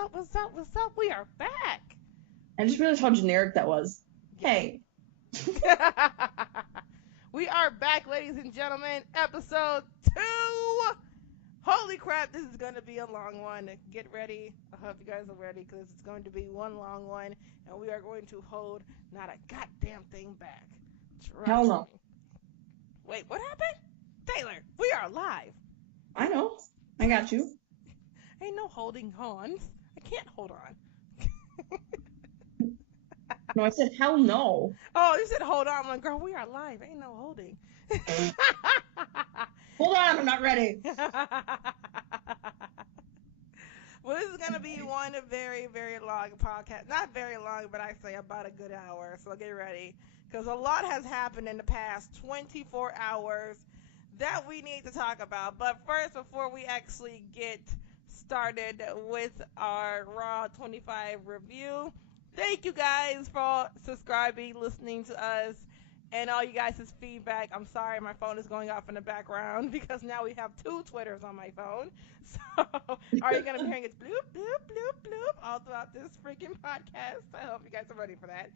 up? What's up? What's up? We are back. I just realized how generic that was. Hey. We are back, ladies and gentlemen. Episode 2. Holy crap, this is going to be a long one. Get ready. I hope you guys are ready because it's going to be one long one, and we are going to hold not a goddamn thing back. Trust Hell no. me. Wait, what happened? Taylor, we are live. I know. I got you. Ain't no holding hands. I can't hold on. No, I said hell no. Oh, you said hold on. I'm like, girl, we are live. Ain't no holding. Hold on, I'm not ready. Well, this is going to be one very, very long podcast. Not very long, but I say about a good hour. So get ready. Because a lot has happened in the past 24 hours that we need to talk about. But first, before we actually get started with our Raw 25 review, thank you guys for subscribing, listening to us, and all you guys' feedback. I'm sorry my phone is going off in the background because now we have 2 Twitters on my phone. So are you going to be hearing it bloop, bloop, bloop, bloop all throughout this freaking podcast? I hope you guys are ready for that.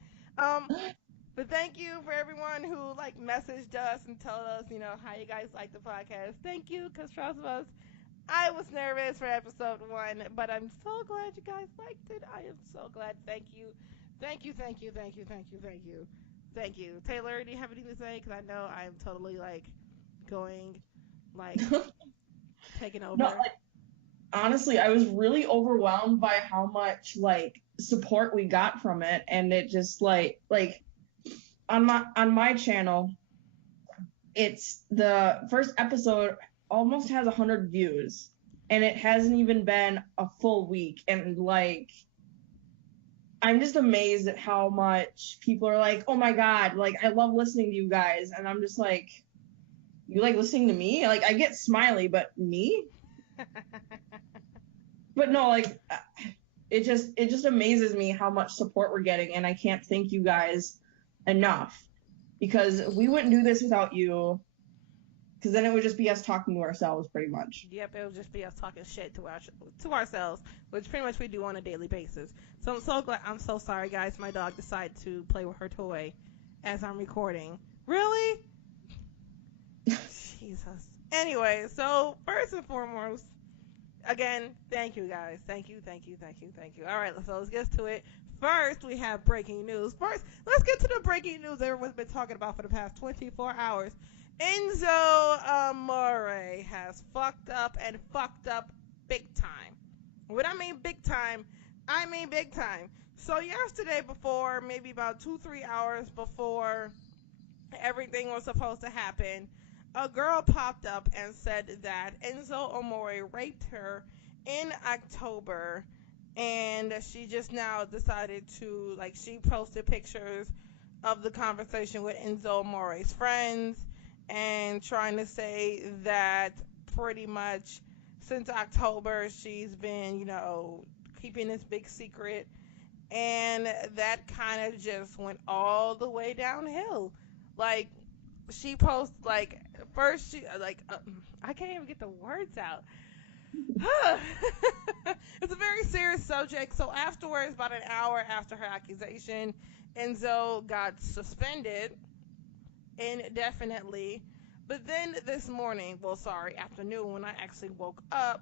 But thank you for everyone who messaged us and told us, how you guys like the podcast. Thank you, because trust us, I was nervous for episode 1, but I'm so glad you guys liked it. I am so glad. Thank you. Thank you, thank you, thank you, thank you, thank you. Thank you. Taylor, do you have anything to say? Because I know I'm totally, going, taking over. No, honestly, I was really overwhelmed by how much, support we got from it, and it just, on my channel, it's the first episode almost has 100 views, and it hasn't even been a full week, and I'm just amazed at how much people are like, oh my god, I love listening to you guys, and I'm just like, you like listening to me? I get smiley, but me? But no, it just amazes me how much support we're getting, and I can't thank you guys enough, because we wouldn't do this without you, because then it would just be us talking to ourselves pretty much. Yep, it would just be us talking shit to ourselves, which pretty much we do on a daily basis. So I'm so glad. I'm so sorry, guys. My dog decided to play with her toy as I'm recording. Really? Jesus. Anyway, so first and foremost, again, thank you guys. Thank you, thank you, thank you, thank you. All right, so let's get to it. First, we have breaking news. First, let's get to the breaking news everyone's been talking about for the past 24 hours. Enzo Amore has fucked up big time. What I mean big time, I mean big time. So yesterday, before, maybe about 2-3 hours before everything was supposed to happen, a girl popped up and said that Enzo Amore raped her in October, and she just now decided to, she posted pictures of the conversation with Enzo Amore's friends, and trying to say that pretty much since October she's been, keeping this big secret, and that kind of just went all the way downhill. She posts, first she, I can't even get the words out. It's a very serious subject. So afterwards, about an hour after her accusation, Enzo got suspended indefinitely. But then this morning, afternoon, when I actually woke up,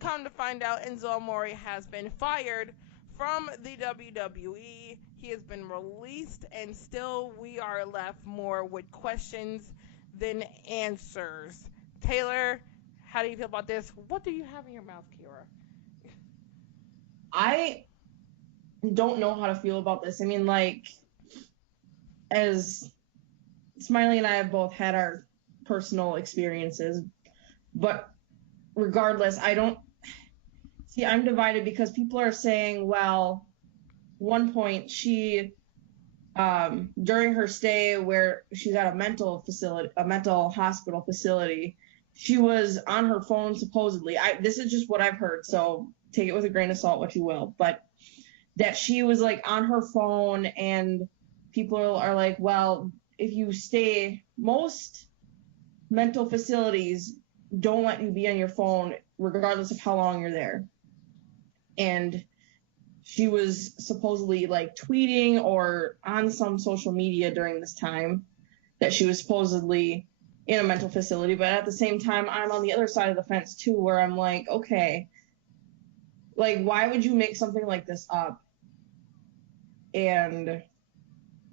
come to find out Enzo Amore has been fired from the WWE. He has been released, and still we are left more with questions than answers. Taylor, how do you feel about this? What do you have in your mouth, Kira? I don't know how to feel about this. I mean, as Smiley and I have both had our personal experiences, but regardless, I'm divided, because people are saying, well, one point she, during her stay where she's at a mental hospital facility, she was on her phone supposedly. This is just what I've heard, so take it with a grain of salt, what you will, but that she was on her phone, and people are like, well, if you stay, most mental facilities don't let you be on your phone regardless of how long you're there. And she was supposedly like tweeting or on some social media during this time that she was supposedly in a mental facility. But at the same time, I'm on the other side of the fence too, where I'm like, okay, like, why would you make something like this up and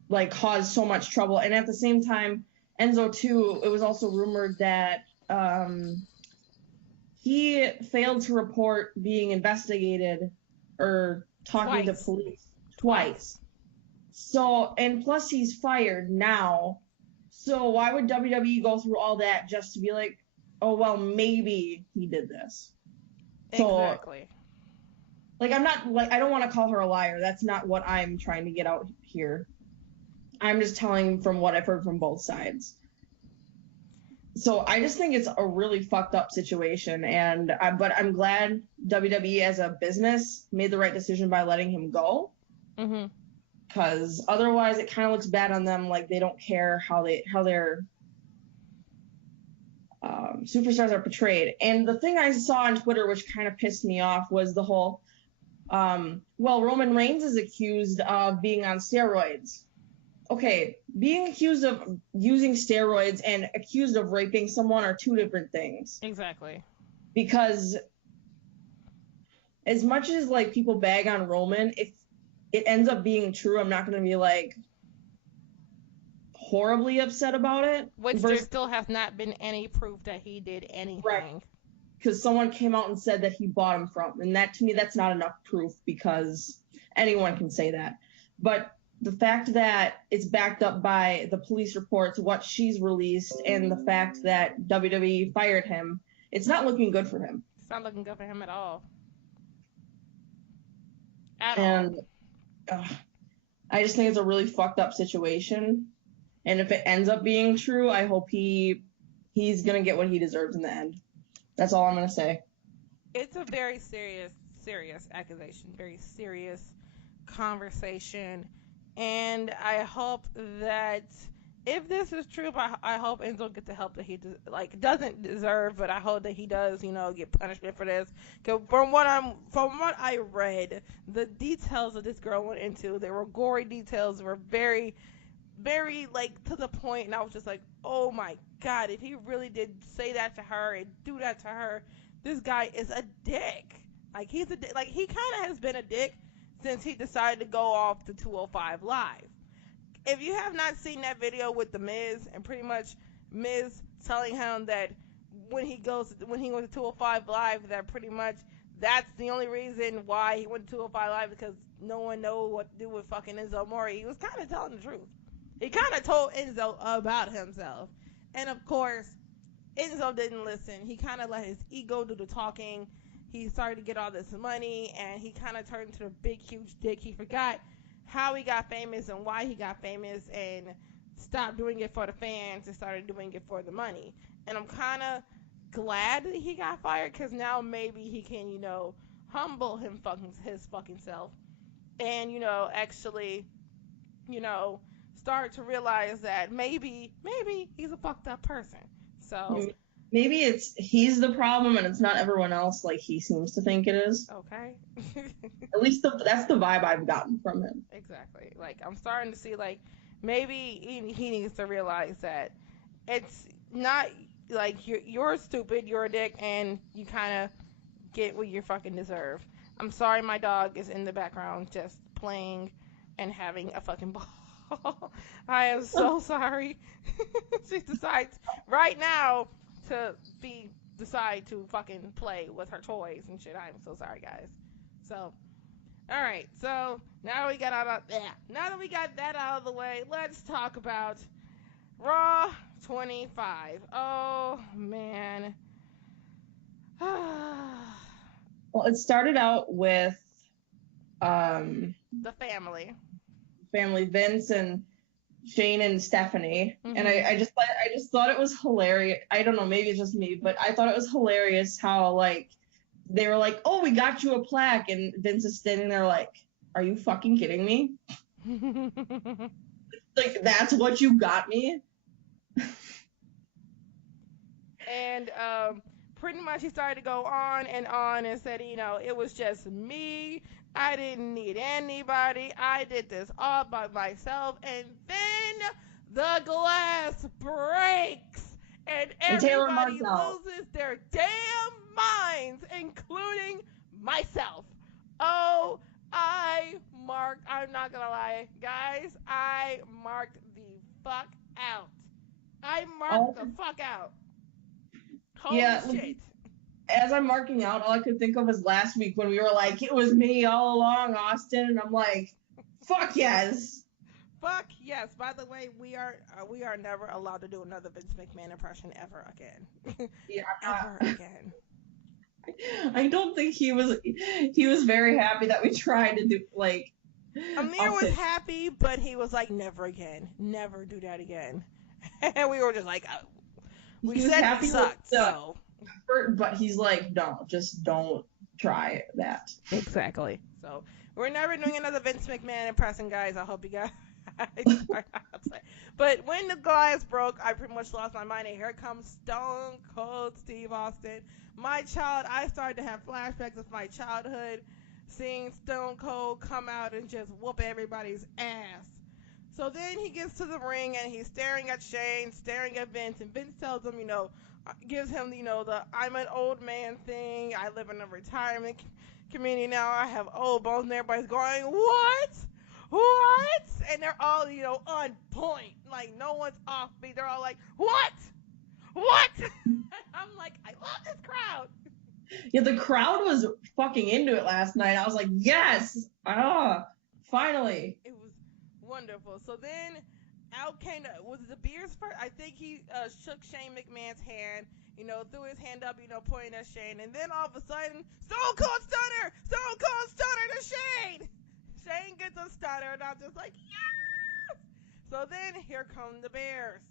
like cause so much trouble? And at the same time, Enzo too, it was also rumored that he failed to report being investigated or talking to police twice. So, and plus he's fired now. So why would WWE go through all that just to be like, oh, well, maybe he did this? Exactly. So, like, I'm not, like, I don't want to call her a liar. That's not what I'm trying to get out here. I'm just telling from what I've heard from both sides. So I just think it's a really fucked up situation, but I'm glad WWE as a business made the right decision by letting him go. Mm-hmm. Because otherwise, it kind of looks bad on them. Like they don't care how their superstars are portrayed. And the thing I saw on Twitter, which kind of pissed me off, was the whole, well, Roman Reigns is accused of being on steroids. Okay, being accused of using steroids and accused of raping someone are two different things. Exactly. Because as much as like people bag on Roman, if it ends up being true, I'm not going to be like horribly upset about it. Which there still has not been any proof that he did anything. Right. Because someone came out and said that he bought him from, and that to me, that's not enough proof because anyone can say that. But the fact that it's backed up by the police reports, what she's released, and the fact that WWE fired him, it's not looking good for him. It's not looking good for him at all. I just think it's a really fucked up situation. And if it ends up being true, I hope he's going to get what he deserves in the end. That's all I'm going to say. It's a very serious accusation, very serious conversation. And I hope that if this is true, I hope Enzo gets the help that he doesn't deserve, but I hope that he does, get punishment for this. Cause from what I read, the details that this girl went into, they were gory details, were very, very to the point, and I was just like, oh my god, if he really did say that to her and do that to her, this guy is a dick. He's a dick. He kind of has been a dick since he decided to go off to 205 Live. If you have not seen that video with The Miz, and pretty much Miz telling him that when he went to 205 Live, that pretty much that's the only reason why he went to 205 Live, because no one knows what to do with fucking Enzo Amore. He was kind of telling the truth. He kind of told Enzo about himself. And of course, Enzo didn't listen. He kind of let his ego do the talking. He started to get all this money, and he kind of turned into a big, huge dick. He forgot how he got famous and why he got famous, and stopped doing it for the fans and started doing it for the money. And I'm kind of glad that he got fired, because now maybe he can, humble his fucking self, and, actually, start to realize that maybe he's a fucked up person. So maybe he's the problem and it's not everyone else like he seems to think it is. Okay. At least that's the vibe I've gotten from him. Exactly. I'm starting to see maybe he needs to realize that it's not you're stupid, you're a dick, and you kind of get what you fucking deserve. I'm sorry my dog is in the background just playing and having a fucking ball. I am so sorry. She decides right now to decide to fucking play with her toys and shit. I'm so sorry, guys. So, all right. So now we got now that we got that out of the way, let's talk about Raw 25. Oh man. Well, it started out with the family, Vince and Shane and Stephanie, mm-hmm. And I just thought it was hilarious. I don't know, maybe it's just me, but I thought it was hilarious how they were like, "Oh, we got you a plaque," and Vince is standing there like, "Are you fucking kidding me?" That's what you got me. And pretty much he started to go on and said, it was just me I didn't need anybody. I did this all by myself. And then the glass breaks and And Taylor everybody marked out. loses their damn minds, including myself. Oh, I'm not gonna lie, guys, I marked the fuck out. I marked Oh, the fuck out. Holy yeah. shit. As I'm marking out, all I could think of was last week when we were like, it was me all along, Austin, and I'm like, fuck yes. Fuck yes. By the way, we are never allowed to do another Vince McMahon impression ever again. Yeah, Ever again. I don't think he was very happy that we tried to do like Amir was happy, but he was like, never again. Never do that again. And we were just like, we said it sucked, so. But he's like, no, just don't try that. Exactly. So we're never doing another Vince McMahon impression, guys. I hope you guys. But when the glass broke, I pretty much lost my mind. And here comes Stone Cold Steve Austin. I started to have flashbacks of my childhood, seeing Stone Cold come out and just whoop everybody's ass. So then he gets to the ring and he's staring at Shane, staring at Vince, and Vince tells him, gives him, the I'm an old man thing. I live in a retirement community now. I have old bones, and everybody's going, what? What? And they're all, on point. Like, no one's offbeat. They're all like, what? What? I'm like, I love this crowd. Yeah, the crowd was fucking into it last night. I was like, yes! Finally. It was wonderful. So then out came, was it the Beers first? I think he shook Shane McMahon's hand, threw his hand up, pointing at Shane. And then all of a sudden, Stone Cold Stunner to Shane. Shane gets a stunner, and I'm just like, yes! So then here come the Bears.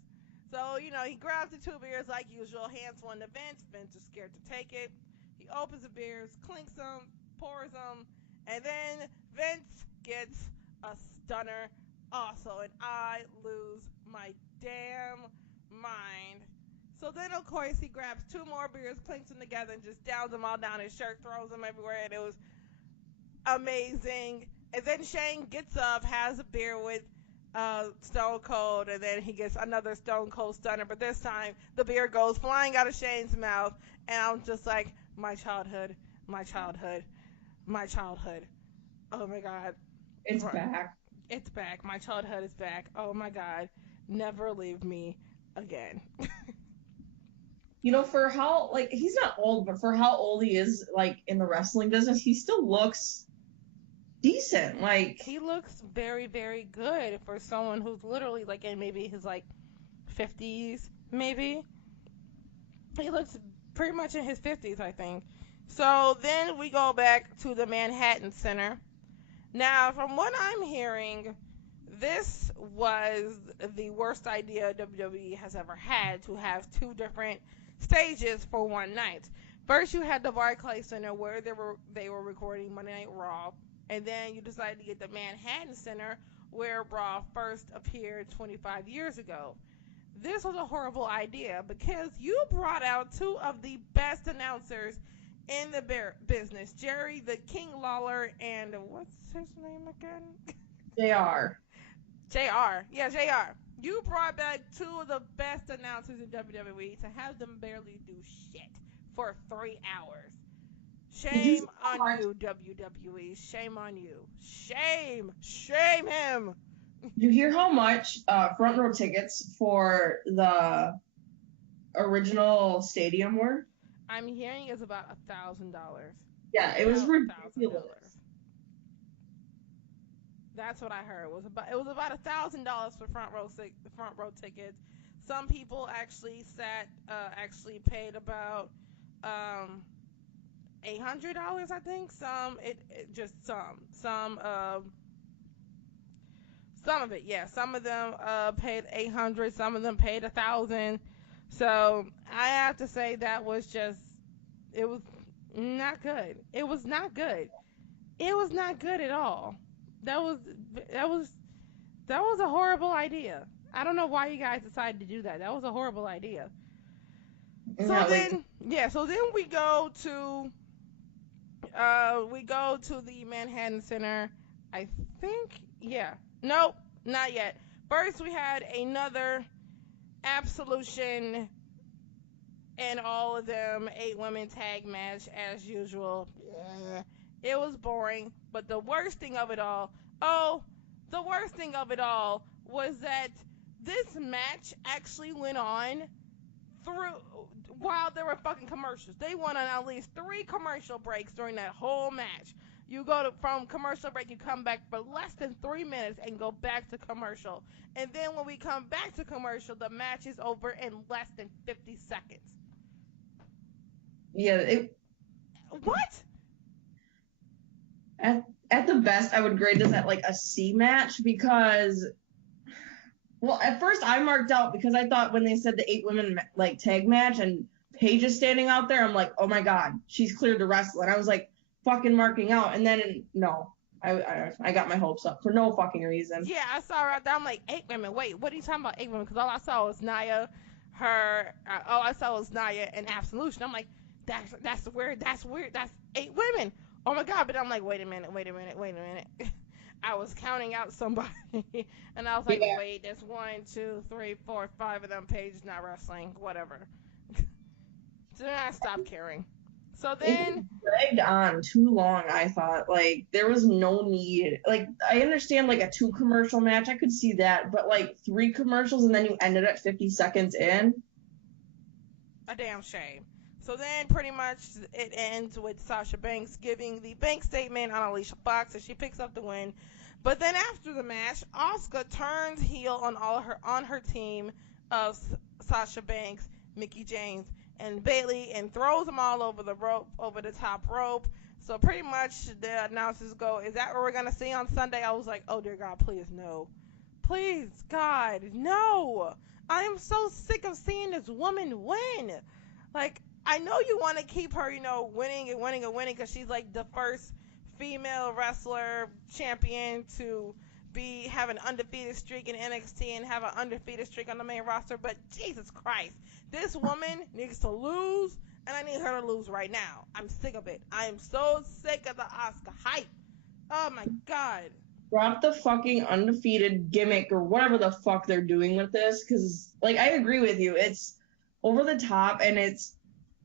So, he grabs the two beers like usual, hands one to Vince. Vince is scared to take it. He opens the beers, clinks them, pours them, and then Vince gets a stunner also, and I lose my damn mind. So then, of course, he grabs two more beers, clinks them together, and just downs them all down his shirt, throws them everywhere, and it was amazing. And then Shane gets up, has a beer with Stone Cold, and then he gets another Stone Cold stunner, but this time the beer goes flying out of Shane's mouth, and I'm just like, my childhood. Oh my God. It's back. It's back. My childhood is back. Oh my God. Never leave me again. For how, he's not old, but for how old he is, in the wrestling business, he still looks decent. He looks very, very good for someone who's literally, in maybe his, 50s, maybe. He looks pretty much in his 50s, I think. So then we go back to the Manhattan Center. Now, from what I'm hearing, this was the worst idea WWE has ever had, to have two different stages for one night. First, you had the Barclays Center where they were recording Monday Night Raw, and then you decided to get the Manhattan Center where Raw first appeared 25 years ago. This was a horrible idea because you brought out two of the best announcers in the business, Jerry the King Lawler and what's his name again? JR. Yeah, JR. You brought back two of the best announcers in WWE to have them barely do shit for 3 hours. Shame on you, WWE. Shame on you. Shame him. You hear how much front row tickets for the original stadium were? I'm hearing it's about $1,000. Yeah, it was ridiculous. That's what I heard. It was about $1,000 for front row tickets. Some people actually paid about $800, I think. Some of it, yeah. Some of them paid $800. Some of them paid $1,000. So I have to say it was not good. It was not good. It was not good at all. That was a horrible idea. I don't know why you guys decided to do that. That was a horrible idea. So then we go to We go to the Manhattan Center. I think, yeah. Nope, not yet. First, we had another Absolution and all of them 8 women tag match as usual. Yeah. It was boring, but the worst thing of it all, oh, the worst thing of it all was that this match actually went on through while there were fucking commercials. They went on at least 3 commercial breaks during that whole match. You go to from commercial break, you come back for less than 3 minutes and go back to commercial. And then when we come back to commercial, the match is over in less than 50 seconds. Yeah, What? at the best, I would grade this at like a C match because, well, at first I marked out because I thought when they said the 8 women like tag match and Paige is standing out there, I'm like, oh my god, she's cleared to wrestle, and I was like fucking marking out, and then no, I got my hopes up for no fucking reason. Yeah, I saw her out there. I'm like, 8 women. Wait, what are you talking about 8 women? Because all I saw was Nia, her. All I saw was Nia and Absolution. I'm like, that's weird. That's weird. That's 8 women. Oh my god! But I'm like, wait a minute. I was counting out somebody, and I was like, Yeah. wait, there's 1, 2, 3, 4, 5 of them. Paige is not wrestling. Whatever. So then I stopped caring. So then. It dragged on too long, I thought. Like, there was no need. Like, I understand, like, a 2 commercial match. I could see that. But, like, 3 commercials and then you ended at 50 seconds in? A damn shame. So then pretty much it ends with Sasha Banks giving the bank statement on Alicia Fox as she picks up the win. But then after the match, Asuka turns heel on her team of Sasha Banks, Mickie James, and Bayley, and throws them all over the top rope. So pretty much the announcers go, "Is that what we're gonna see on Sunday?" I was like, "Oh dear God, please no, please God, no! I am so sick of seeing this woman win. Like, I know you want to keep her, winning and winning and winning because she's like the first female wrestler champion to have an undefeated streak in NXT and have an undefeated streak on the main roster. But Jesus Christ, this woman needs to lose, and I need her to lose right now. I'm sick of it. I am so sick of the Asuka hype. Oh my God. Drop the fucking undefeated gimmick or whatever the fuck they're doing with this. Because, like, I agree with you. It's over the top and it's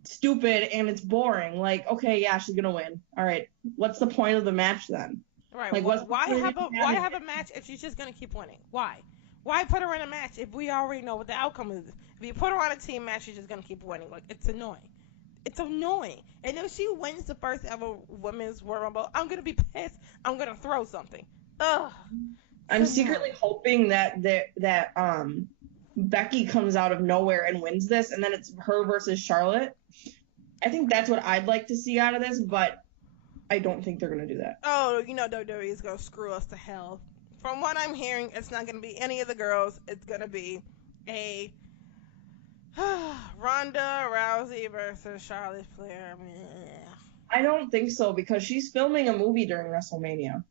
stupid and it's boring. Like, okay, yeah, she's gonna win. All right, what's the point of the match then? Right. Like, why have a match if she's just gonna keep winning? Why? Why put her in a match if we already know what the outcome is? If you put her on a team match, she's just gonna keep winning. Like, it's annoying. It's annoying. And if she wins the first ever women's Royal Rumble, I'm gonna be pissed. I'm gonna throw something. Ugh. I'm secretly hoping that Becky comes out of nowhere and wins this, and then it's her versus Charlotte. I think that's what I'd like to see out of this, but I don't think they're gonna do that. Oh, WWE is gonna screw us to hell. From what I'm hearing, it's not gonna be any of the girls. It's gonna be a Ronda Rousey versus Charlotte Flair. I don't think so because she's filming a movie during WrestleMania.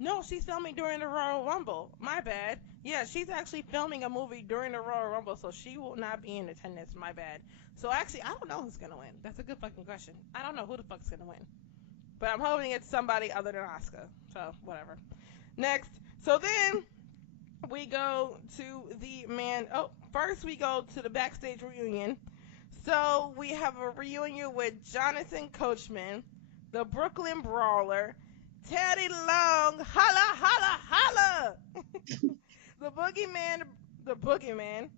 No, she's filming during the Royal Rumble. My bad. Yeah, she's actually filming a movie during the Royal Rumble, so she will not be in attendance. My bad. So actually, I don't know who's gonna win. That's a good fucking question. I don't know who the fuck's gonna win, but I'm hoping it's somebody other than Asuka. So whatever. Next. So then we go to first we go to the backstage reunion. So we have a reunion with Jonathan Coachman, the Brooklyn Brawler, Teddy Long, holla, holla, holla! the Boogeyman,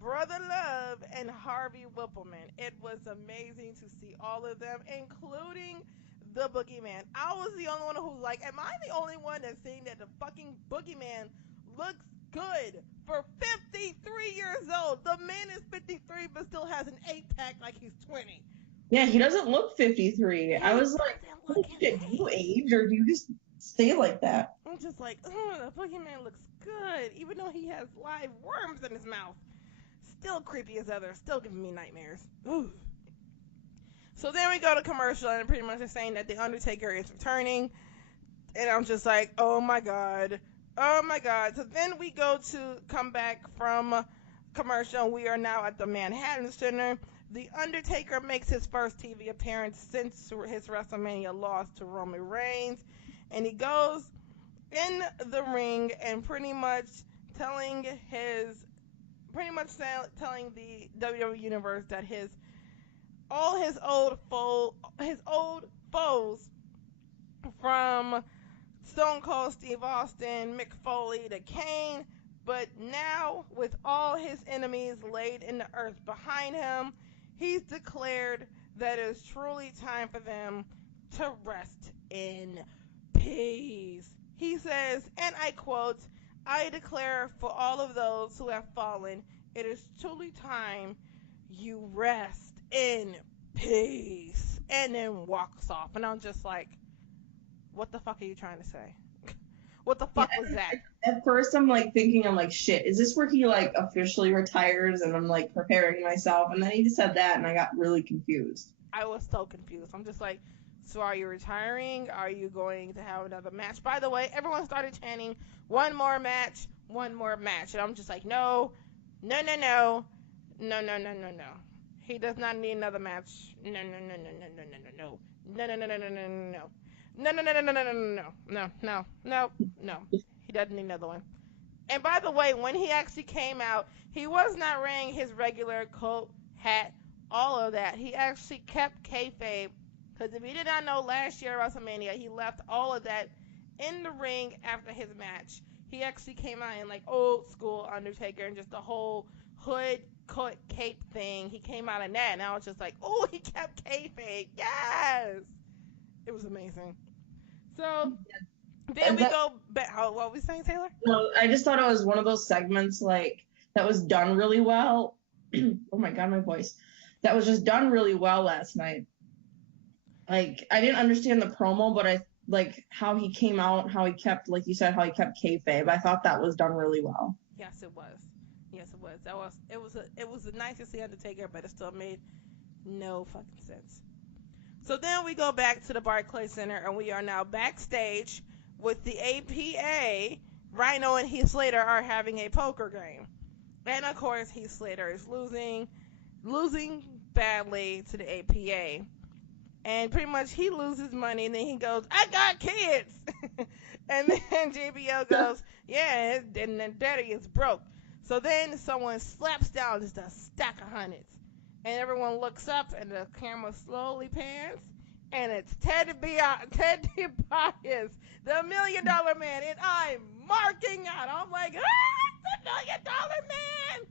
Brother Love, and Harvey Whippleman. It was amazing to see all of them, including the Boogeyman. I was the only one who was like, am I the only one that's saying that the fucking Boogeyman looks good for 53 years old? The man is 53 but still has an 8-pack like he's 20. Yeah, he doesn't look 53. I was like, do you age or do you just stay like that? I'm just like, the Boogeyman looks good, even though he has live worms in his mouth. Still creepy as ever, still giving me nightmares. Ooh. So then we go to commercial, and pretty much they're saying that The Undertaker is returning. And I'm just like, oh my God. Oh my God. So then we go to come back from commercial. We are now at the Manhattan Center. The Undertaker makes his first TV appearance since his WrestleMania loss to Roman Reigns, and he goes in the ring and pretty much telling the WWE universe that all his old foes from Stone Cold Steve Austin, Mick Foley to Kane, but now with all his enemies laid in the earth behind him, he's declared that it's truly time for them to rest in peace. He says, and I quote, "I declare for all of those who have fallen, it is truly time you rest in peace," and then walks off. And I'm just like, what the fuck are you trying to say? What the fuck was that? At first, I'm thinking, shit, is this where he officially retires? And I'm preparing myself. And then he just said that, and I got really confused. I was so confused. I'm just like, so are you retiring? Are you going to have another match? By the way, everyone started chanting, one more match, one more match. And I'm just like, no. He does not need another match. No. No. He doesn't need another one. And by the way, when he actually came out, he was not wearing his regular coat, hat, all of that. He actually kept kayfabe. Because if you did not know, last year at WrestleMania, he left all of that in the ring after his match. He actually came out in old school Undertaker and just the whole hood, coat, cape thing. He came out in that, and I was just like, oh, he kept kayfabe. Yes! It was amazing. So then we go back. What were we saying, Taylor? No, I just thought it was one of those segments that was done really well. Oh my god, my voice. That was just done really well last night. I didn't understand the promo, but I how he came out, how he kept, like you said, how he kept kayfabe. I thought that was done really well. Yes, it was. It was nice to see Undertaker, but it still made no fucking sense. So then we go back to the Barclays Center, and we are now backstage with the APA. Rhino and Heath Slater are having a poker game, and of course Heath Slater is losing badly to the APA. And pretty much he loses money, and then he goes, "I got kids," and then JBL goes, "Yeah, and then daddy is broke." So then someone slaps down just a stack of hundreds, and everyone looks up, and the camera slowly pans, and it's Ted DiBiase, the $1 Million Man, and I'm marking out. I'm like, it's the $1 Million Man.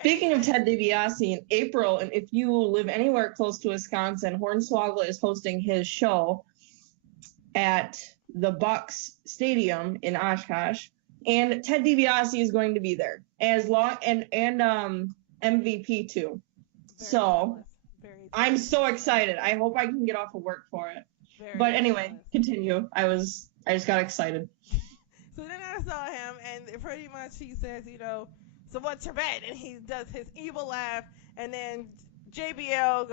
Speaking of Ted DiBiase, in April, and if you live anywhere close to Wisconsin, Hornswoggle is hosting his show at the Bucks Stadium in Oshkosh, and Ted DiBiase is going to be there and MVP too. So I'm so excited. I hope I can get off of work for it. But anyway, continue. I just got excited. So then I saw him, and pretty much he says, so what's your bet? And he does his evil laugh, and then JBL's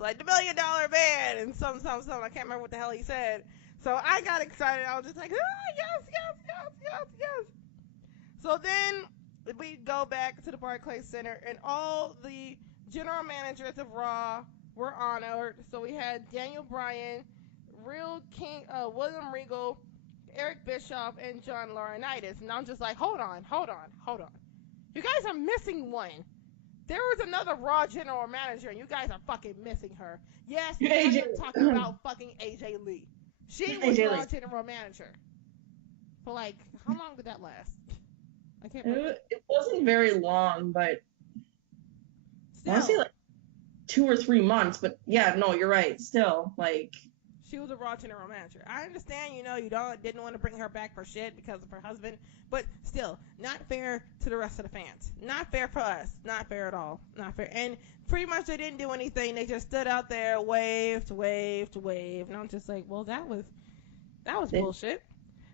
like, the $1 Million Man, and some, I can't remember what the hell he said. So I got excited. I was just like, yes. So then we go back to the Barclays Center, and all the general managers of Raw were honored. So we had Daniel Bryan, Real King, William Regal, Eric Bischoff, and John Laurinaitis. And I'm just like, hold on. You guys are missing one. There was another Raw general manager, and you guys are fucking missing her. Yes, I'm talking about fucking AJ Lee. She was Raw general manager. For how long did that last? I can't remember. It wasn't very long, but honestly, 2 or 3 months. But yeah, no, you're right. Still, she was a Raw general manager. I understand, you didn't want to bring her back for shit because of her husband, but still, not fair to the rest of the fans. Not fair for us. Not fair at all. Not fair. And pretty much they didn't do anything. They just stood out there, waved. And I'm just like, well, that was bullshit.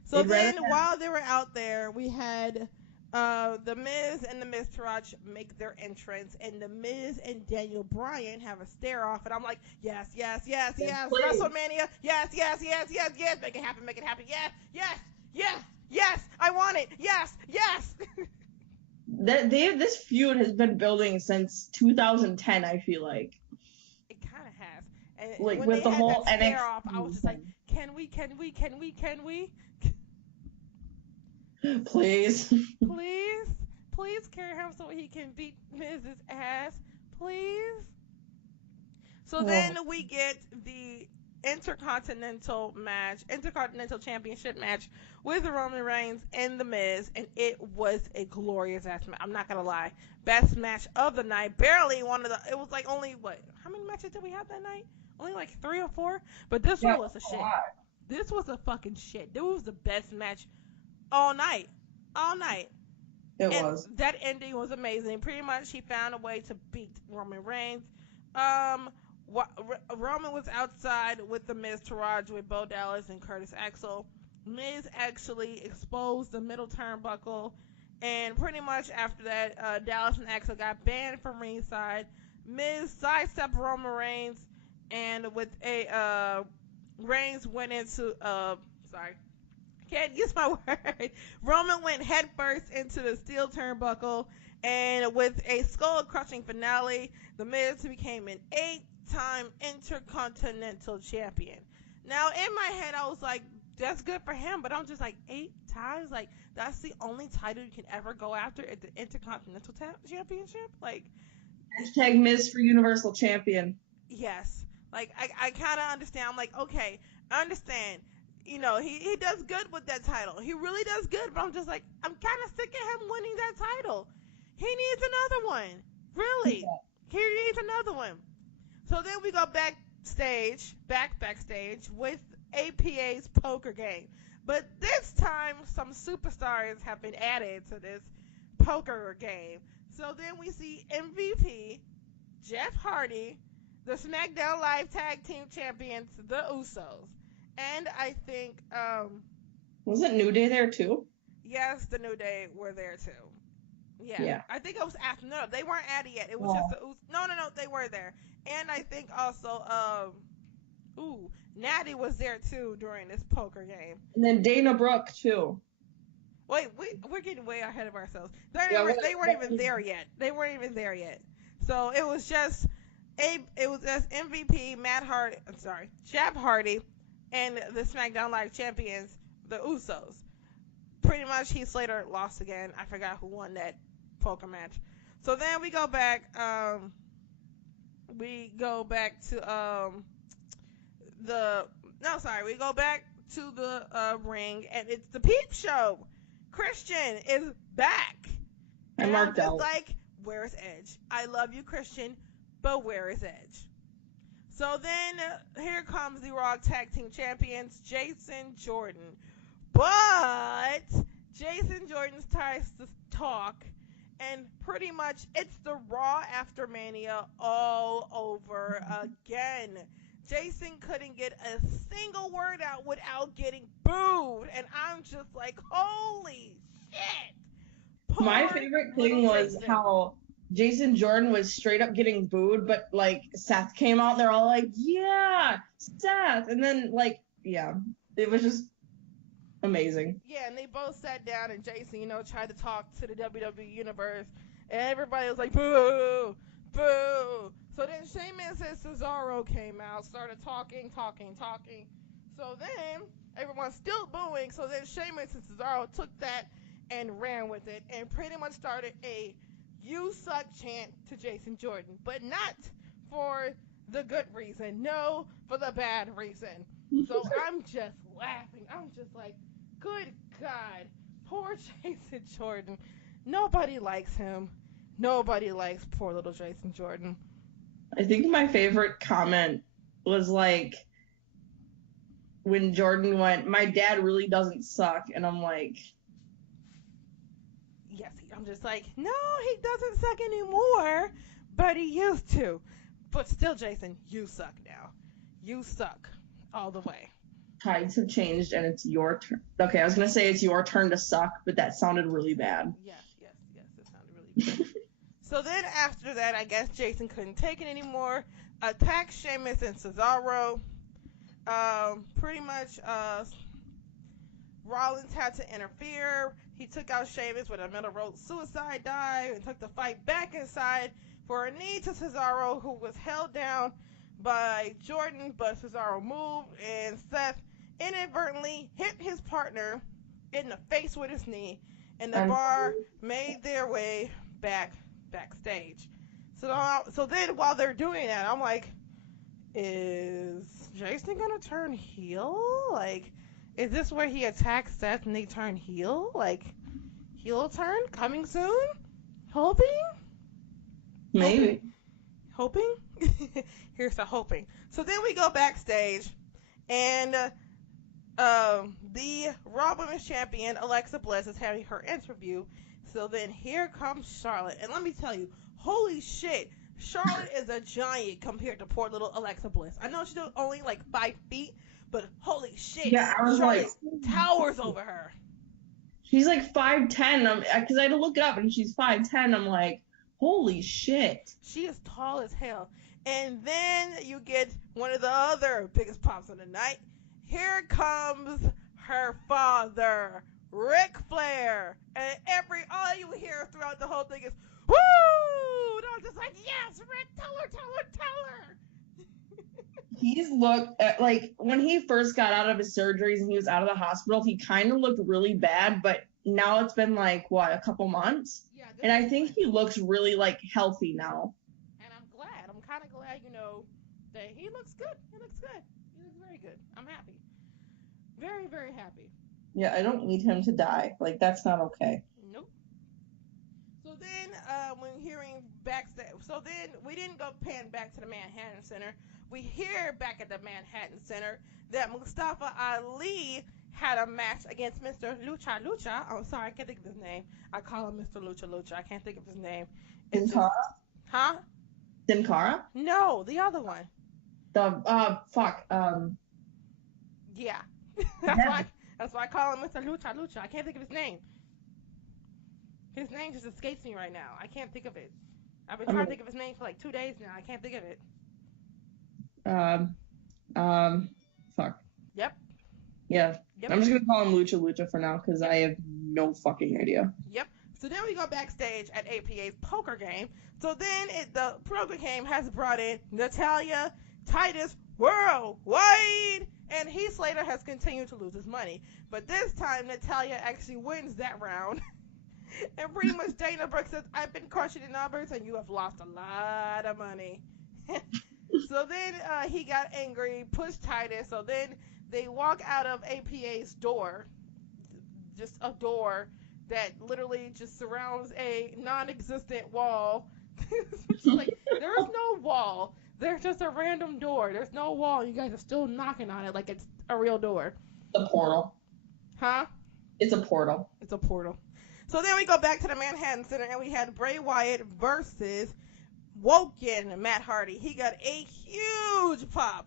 So then while they were out there, we had The Miz and The Miztourage make their entrance, and The Miz and Daniel Bryan have a stare off, and I'm like, yes, WrestleMania, yes, make it happen, yes, I want it, yes. This feud has been building since 2010. I feel like. It kind of has. And Like when with they the had whole that stare NXT off, I was just like, can we? Please. Please carry him so he can beat Miz's ass, please. So then we get the Intercontinental Championship match with Roman Reigns and The Miz, and it was a glorious ass match. I'm not gonna lie, best match of the night. Barely one of the. It was like only what? How many matches did we have that night? Only like 3 or 4. But this one was a shit. This was a fucking shit. This was the best match all night. It was. That ending was amazing. Pretty much, he found a way to beat Roman Reigns. Roman was outside with the Miz Taraj with Bo Dallas and Curtis Axel. Miz actually exposed the middle turnbuckle, and pretty much after that, Dallas and Axel got banned from ringside. Miz sidestepped Roman Reigns, and with a Reigns went into can't use my word. Roman went headfirst into the steel turnbuckle, and with a skull-crushing finale, The Miz became an 8-time Intercontinental Champion. Now, in my head, I was like, that's good for him, but I'm just like, 8 times? Like, that's the only title you can ever go after at the Intercontinental Championship? Like, hashtag Miz for Universal Champion. Yes. Like, I kind of understand. I'm like, okay, I understand. You know, he does good with that title. He really does good, but I'm just like, I'm kind of sick of him winning that title. He needs another one. Really. Yeah. He needs another one. So then we go backstage with APA's poker game. But this time, some superstars have been added to this poker game. So then we see MVP, Jeff Hardy, the SmackDown Live Tag Team Champions, the Usos. And I think wasn't New Day there too? Yes, the New Day were there too. Yeah. I think it was after. No, they weren't added yet. It was just the Usos. No, they were there. And I think also Natty was there too during this poker game. And then Dana Brooke too. Wait, we're getting way ahead of ourselves. They weren't even there yet. So it was just MVP Jeff Hardy, and the SmackDown Live champions, the Usos. Pretty much, Heath Slater lost again. I forgot who won that poker match. So then we go back. We go back to the ring, and it's the Peep Show. Christian is back. And I'm just like, where's Edge? I love you, Christian, but where is Edge? So then here comes the Raw Tag Team Champions, Jason Jordan. But Jason Jordan tries to talk, and pretty much it's the Raw after Mania all over again. Jason couldn't get a single word out without getting booed, and I'm just like, holy shit. My favorite thing was how Jason Jordan was straight up getting booed, but like Seth came out, they're all like, yeah, Seth. And then like, yeah, it was just amazing. Yeah, and they both sat down, and Jason, tried to talk to the WWE Universe, and everybody was like, boo, boo. So then Sheamus and Cesaro came out, started talking. So then everyone's still booing. So then Sheamus and Cesaro took that and ran with it, and pretty much started a "You suck" chant to Jason Jordan, but not for the good reason. No, for the bad reason. So I'm just laughing. I'm just like, good God, poor Jason Jordan. Nobody likes him. Nobody likes poor little Jason Jordan. I think my favorite comment was like when Jordan went, "My dad really doesn't suck," and I'm like, yes, I'm just like, no, he doesn't suck anymore, but he used to. But still, Jason, you suck now. You suck all the way. Tides have changed, and it's your turn. Okay, I was going to say it's your turn to suck, but that sounded really bad. Yes, it sounded really bad. So then after that, I guess Jason couldn't take it anymore. Attacked Sheamus and Cesaro. Pretty much, Rollins had to interfere. He took out Sheamus with a middle rope suicide dive and took the fight back inside for a knee to Cesaro, who was held down by Jordan, but Cesaro moved and Seth inadvertently hit his partner in the face with his knee, and the Bar made their way backstage. So then while they're doing that, I'm like, is Jason gonna turn heel? Like, is this where he attacks Seth and they turn heel? Like, heel turn coming soon? Hoping? Maybe. Hoping? Here's the hoping. So then we go backstage, and the Raw Women's Champion, Alexa Bliss, is having her interview. So then here comes Charlotte. And let me tell you, holy shit, Charlotte is a giant compared to poor little Alexa Bliss. I know she's only like 5 feet, but holy shit, yeah, I was Charlotte like, towers over her. She's like 5'10", because I had to look it up, and she's 5'10". I'm like, holy shit. She is tall as hell. And then you get one of the other biggest pops of the night. Here comes her father, Ric Flair. And all you hear throughout the whole thing is, woo! And I was just like, yes, Rick, tell her. He's looked like when he first got out of his surgeries and he was out of the hospital, he kind of looked really bad, but now it's been like, what, a couple months? Yeah, and I think he looks really like healthy now. And I'm glad. I'm kind of glad, that he looks good. He looks very good. I'm happy. Very, very happy. Yeah, I don't need him to die. Like, that's not okay. Nope. So then, when hearing backstage, we didn't go pan back to the Manhattan Center. We hear back at the Manhattan Center that Mustafa Ali had a match against Mr. Lucha. I'm sorry, I can't think of his name. I call him Mr. Lucha. I can't think of his name. Sin Cara? Huh? Sin Cara? No, the other one. Yeah. That's why I call him Mr. Lucha. I can't think of his name. His name just escapes me right now. I can't think of it. I've been trying to think of his name for like 2 days now. I can't think of it. Fuck. Yep. Yeah. Yep. I'm just gonna call him Lucha for now because I have no fucking idea. Yep. So then we go backstage at APA's poker game. So then the poker game has brought in Natalya, Titus, Worldwide, and Heath Slater has continued to lose his money. But this time Natalya actually wins that round. And pretty much Dana Brooke says, I've been crushing the numbers and you have lost a lot of money. So then he got angry, pushed Titus. So then they walk out of APA's door, just a door that literally just surrounds a non-existent wall. Like, there's no wall. There's just a random door. There's no wall. You guys are still knocking on it like it's a real door. The portal. Huh? It's a portal. It's a portal. So then we go back to the Manhattan Center and we had Bray Wyatt versus Woken Matt Hardy. He got a huge pop.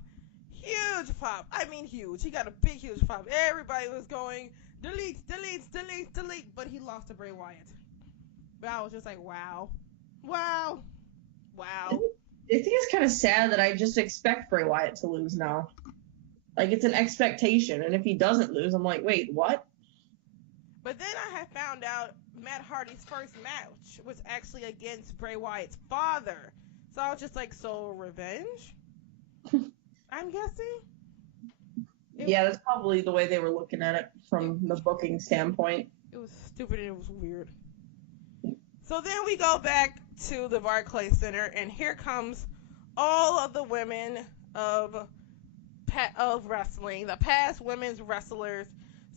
I mean huge. He got a big, huge pop. Everybody was going, delete, but he lost to Bray Wyatt. But I was just like, wow. I think it's kind of sad that I just expect Bray Wyatt to lose now. Like, it's an expectation, and if he doesn't lose, I'm like, wait, what? But then I had found out Matt Hardy's first match was actually against Bray Wyatt's father. So I was just like, so revenge? I'm guessing? Yeah, that's probably the way they were looking at it from the booking standpoint. It was stupid and it was weird. So then we go back to the Barclays Center, and here comes all of the women of wrestling, the past women's wrestlers.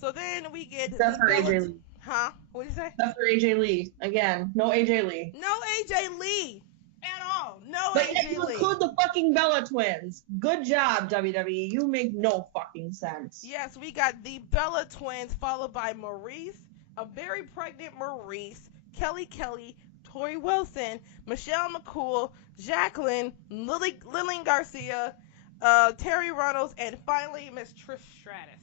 So then we get... Except for AJ Lee. Huh? What did you say? Except for AJ Lee. Again, no AJ Lee. No AJ Lee at all. No but AJ Lee. But you include the fucking Bella Twins. Good job, WWE. You make no fucking sense. Yes, we got the Bella Twins, followed by Maurice, a very pregnant Maurice, Kelly, Tori Wilson, Michelle McCool, Jacqueline, Lillian Garcia, Terry Runnels, and finally Miss Trish Stratus,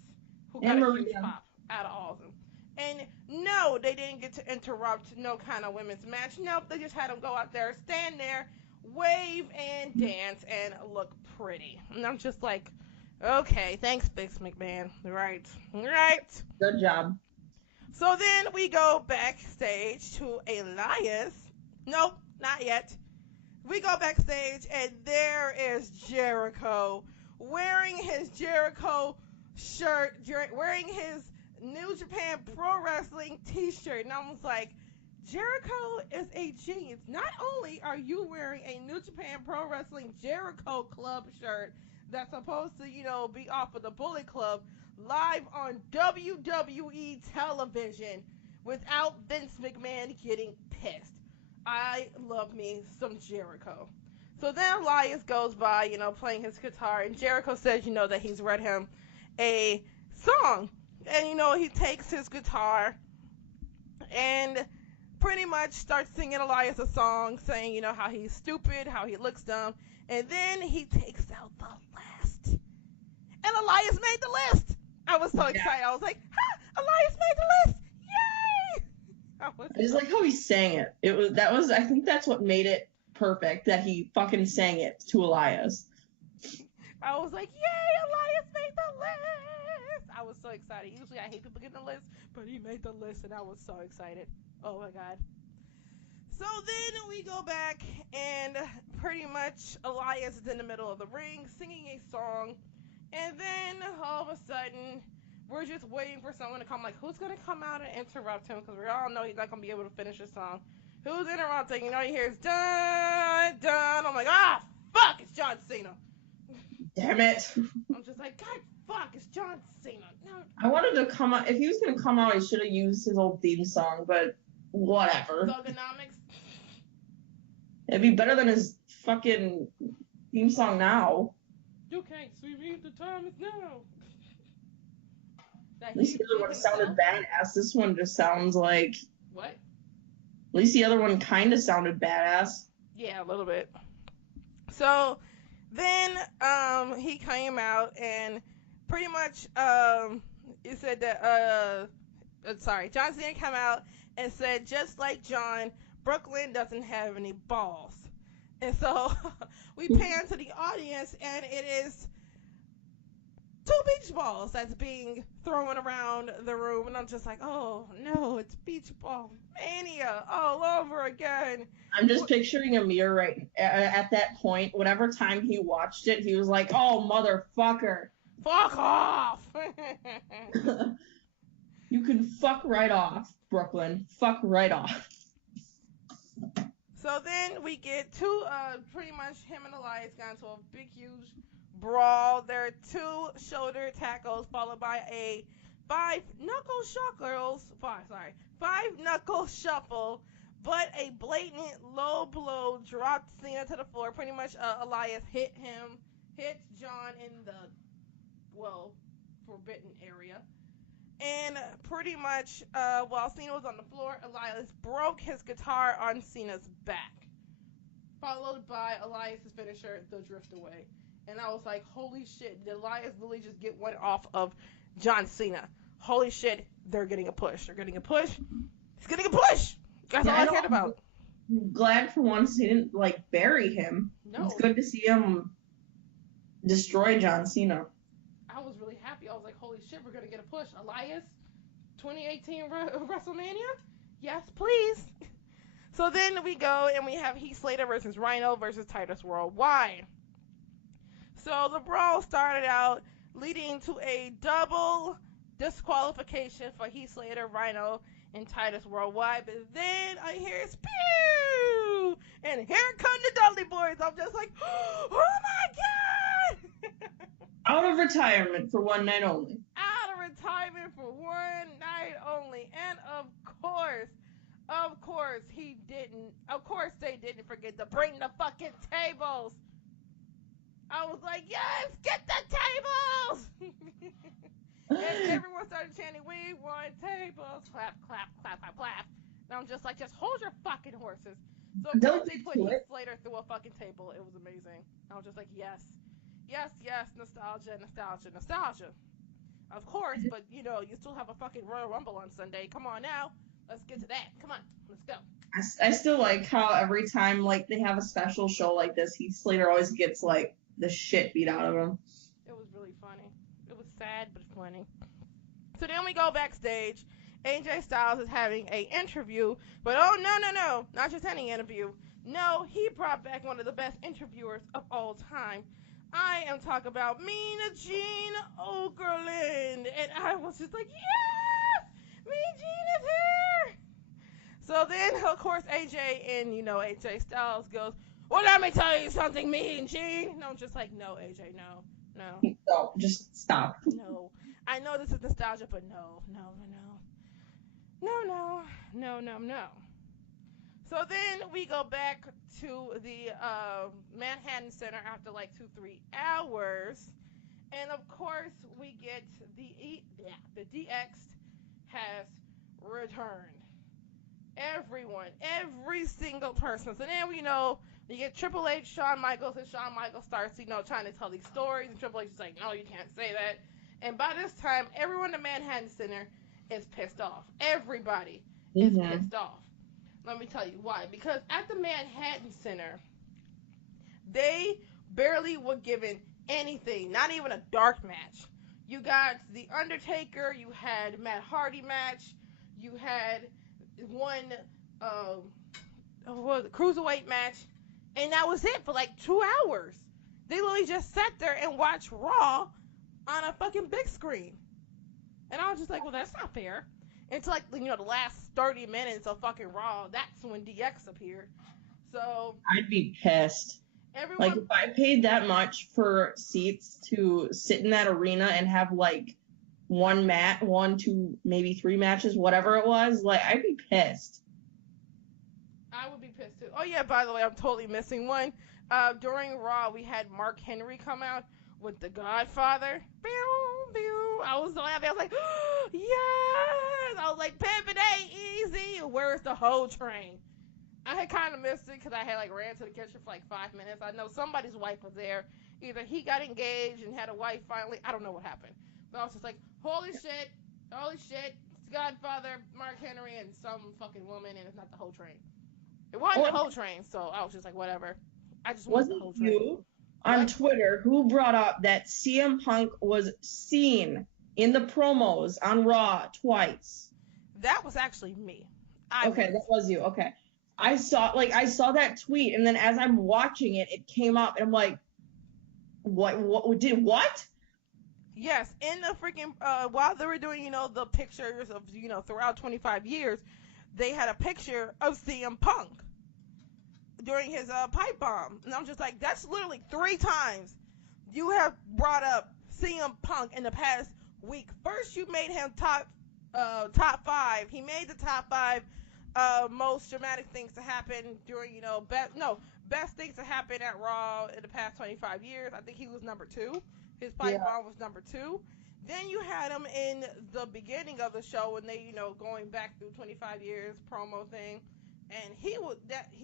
who got a huge pop out of all of them. And no, they didn't get to interrupt no kind of women's match. Nope, they just had them go out there, stand there, wave and dance, and look pretty. And I'm just like, Okay, thanks, Vince McMahon. Right. Right. Good job. So then we go backstage to Elias. Nope, not yet. We go backstage and there is Jericho wearing his Jericho shirt, wearing his New Japan Pro Wrestling t-shirt. And I was like, Jericho is a genius. Not only are you wearing a New Japan Pro Wrestling Jericho Club shirt that's supposed to, be off of the Bullet Club live on WWE television without Vince McMahon getting pissed. I love me some Jericho. So then Elias goes by, playing his guitar, and Jericho says, that he's read him a song. And, he takes his guitar and pretty much starts singing Elias a song, saying, how he's stupid, how he looks dumb. And then he takes out the list. And Elias made the list. I was so excited. I was like, Elias made the list. Yay! I just like how he sang it. I think that's what made it perfect, that he fucking sang it to Elias. I was like, yay, Elias made the list. I was so excited. Usually I hate people getting the list, but he made the list and I was so excited. Oh my God. So then we go back and pretty much Elias is in the middle of the ring singing a song. And then all of a sudden, we're just waiting for someone to come. Like, who's going to come out and interrupt him? Because we all know he's not going to be able to finish his song. Who's interrupting? He hears dun, dun. I'm like, fuck, it's John Cena. Damn it. I'm just like, God, fuck, it's John Cena. No. I wanted to come out. If he was going to come out, he should have used his old theme song, but whatever. Thugonomics. It'd be better than his fucking theme song now. You can't see me, the time is now. At least the other one sounded badass. This one just sounds like... What? At least the other one kind of sounded badass. Yeah, a little bit. So then he came out and pretty much he said that John Cena came out and said, just like John, Brooklyn doesn't have any balls. And so we pan to the audience and it is 2 beach balls that's being thrown around the room, and I'm just like, oh no, it's beach ball mania all over again. I'm just picturing Amir right at that point. Whatever time he watched it, he was like, oh motherfucker. Fuck off. You can fuck right off, Brooklyn. Fuck right off. So then we get to pretty much him and Elias got into a big, huge brawl. There are 2 shoulder tackles followed by a 5-knuckle shuffle, but a blatant low blow dropped Cena to the floor. Pretty much Elias hit John in the, forbidden area. And pretty much while Cena was on the floor, Elias broke his guitar on Cena's back, followed by Elias' finisher, the drift away. And I was like, holy shit, did Elias literally just get one off of John Cena? Holy shit, they're getting a push. He's getting a push. That's all I cared about. I'm glad for once he didn't, bury him. No. It's good to see him destroy John Cena. I was really happy. I was like, holy shit, we're going to get a push. Elias, 2018 WrestleMania? Yes, please. So then we go and we have Heath Slater versus Rhino versus Titus Worldwide. So the brawl started out leading to a double disqualification for Heath Slater, Rhino, and Titus Worldwide. But then I hear pew! And here come the Dudley Boys. I'm just like, oh my God! Out of retirement for one night only. Out of retirement for one night only. And of course, they didn't forget to bring the fucking tables. I was like, yes, get the tables! And everyone started chanting, we want tables. Clap, clap, clap, clap, clap. And I'm just like, just hold your fucking horses. So of course they put Heath Slater through a fucking table. It was amazing. I was just like, yes. Yes, yes, nostalgia, nostalgia, nostalgia. Of course, but you still have a fucking Royal Rumble on Sunday. Come on now. Let's get to that. Come on, let's go. I still like how every time they have a special show like this, Heath Slater always gets the shit beat out of him. It It was really funny. It was sad but funny. So then we go backstage. AJ Styles is having a interview, but oh no, not just any interview. No, he brought back one of the best interviewers of all time. I am talking about Mean Gene Okerlund, and I was just like, yes, Mean Gene is here. So then, of course, AJ and AJ Styles goes, well, let me tell you something, Mean Gene. And I'm just like, no, AJ, no. No, just stop. No. I know this is nostalgia, but no. So then we go back to the Manhattan Center after like 2-3 hours. And of course, we get the DX has returned. Everyone, every single person. So then you get Triple H, Shawn Michaels, and Shawn Michaels starts, trying to tell these stories, and Triple H is like, no, you can't say that. And by this time, everyone in the Manhattan Center is pissed off. Everybody is pissed off. Let me tell you why. Because at the Manhattan Center, they barely were given anything, not even a dark match. You got The Undertaker, you had Matt Hardy match, you had one cruiserweight match, and that was it for like 2 hours. They literally just sat there and watched Raw on a fucking big screen. And I was just like, well, that's not fair. Until like the last 30 minutes of fucking Raw, that's when DX appeared. So I'd be pissed. Like, if I paid that much for seats to sit in that arena and have like one, two, maybe 3 matches, whatever it was, like, I'd be pissed. I would be pissed too. Oh yeah, by the way, I'm totally missing one. During Raw, we had Mark Henry come out with The Godfather. I was so happy. I was like, oh, yes! I was like, pimpin' ain't easy. Where's the whole train? I had kind of missed it because I had ran to the kitchen for like 5 minutes. I know somebody's wife was there. Either he got engaged and had a wife finally. I don't know what happened. But I was just like, holy shit. It's Godfather, Mark Henry, and some fucking woman, and it's not the whole train. It wasn't the whole train, so I was just like, whatever. I just wanted the whole train. You on Twitter who brought up that CM Punk was seen in the promos on Raw twice? That was actually me. That was you. Okay. I saw that tweet, and then as I'm watching it, it came up, and I'm like, what? Yes, in the freaking, while they were doing, the pictures of, throughout 25 years, they had a picture of CM Punk during his pipe bomb. And I'm just like, that's literally 3 times you have brought up CM Punk in the past week. First, you made him top 5. He made the top 5 most dramatic things to happen during, best things to happen at Raw in the past 25 years. I think he was number 2. His pipe bomb was number 2. Then you had him in the beginning of the show when they, going back through 25 years promo thing. And he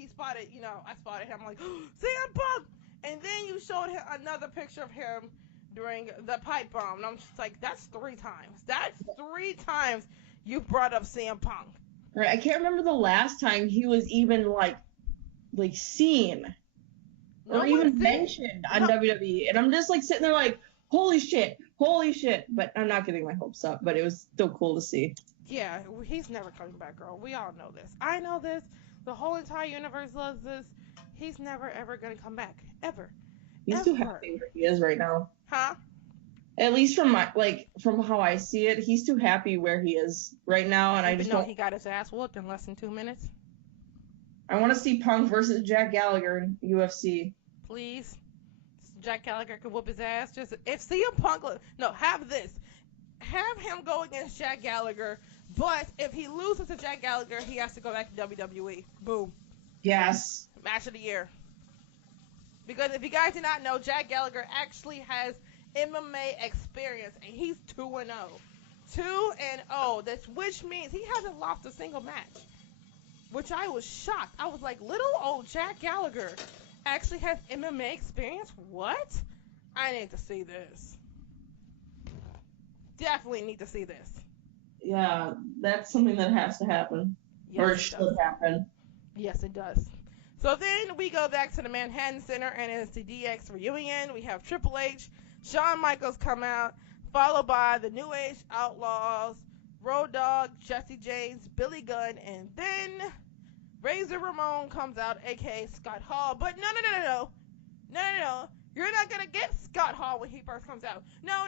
spotted, I spotted him. I'm like, oh, CM Punk! And then you showed him another picture of him during the pipe bomb. And I'm just like, that's 3 times. That's 3 times you brought up CM Punk. Right. I can't remember the last time he was even like seen or even mentioned on WWE. And I'm just like sitting there like, holy shit. But I'm not getting my hopes up, but it was still cool to see. Yeah, he's never coming back, girl. We all know this. I know this. The whole entire universe loves this. He's never, ever going to come back. Ever. He's too happy where he is right now. Huh? At least from how I see it, he's too happy where he is right now, and I just don't. He got his ass whooped in less than 2 minutes. I want to see Punk versus Jack Gallagher in UFC. Please. Jack Gallagher could whoop his ass. Just if CM Punk, have this. Have him go against Jack Gallagher, but if he loses to Jack Gallagher, he has to go back to WWE. Boom. Yes. Match of the year. Because if you guys did not know, Jack Gallagher actually has MMA experience, and he's 2-0. 2-0. Which means he hasn't lost a single match. Which I was shocked. I was like, little old Jack Gallagher actually has MMA experience? What? I need to see this. Definitely need to see this. Yeah, that's something that has to happen. Yes, or it should happen. Yes, it does. So then we go back to the Manhattan Center, and it's the DX reunion. We have Triple H Shawn Michaels come out, followed by the New Age Outlaws, Road Dogg, Jesse James, Billy Gunn, and then Razor Ramon comes out, aka Scott Hall. But no. You're not gonna get Scott Hall when he first comes out. No.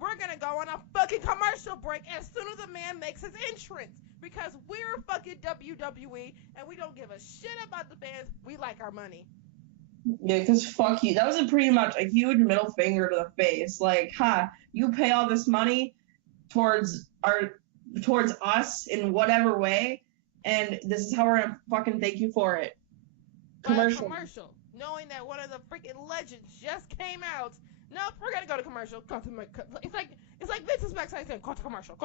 We're gonna go on a fucking commercial break as soon as the man makes his entrance. Because we're fucking WWE and we don't give a shit about the fans. We like our money. Yeah, because fuck you. That was pretty much a huge middle finger to the face. Like, you pay all this money towards us in whatever way, and this is how we're gonna fucking thank you for it. Commercial. Knowing that one of the freaking legends just came out. Nope, we're gonna go to commercial. It's like Vince's backside saying, go to commercial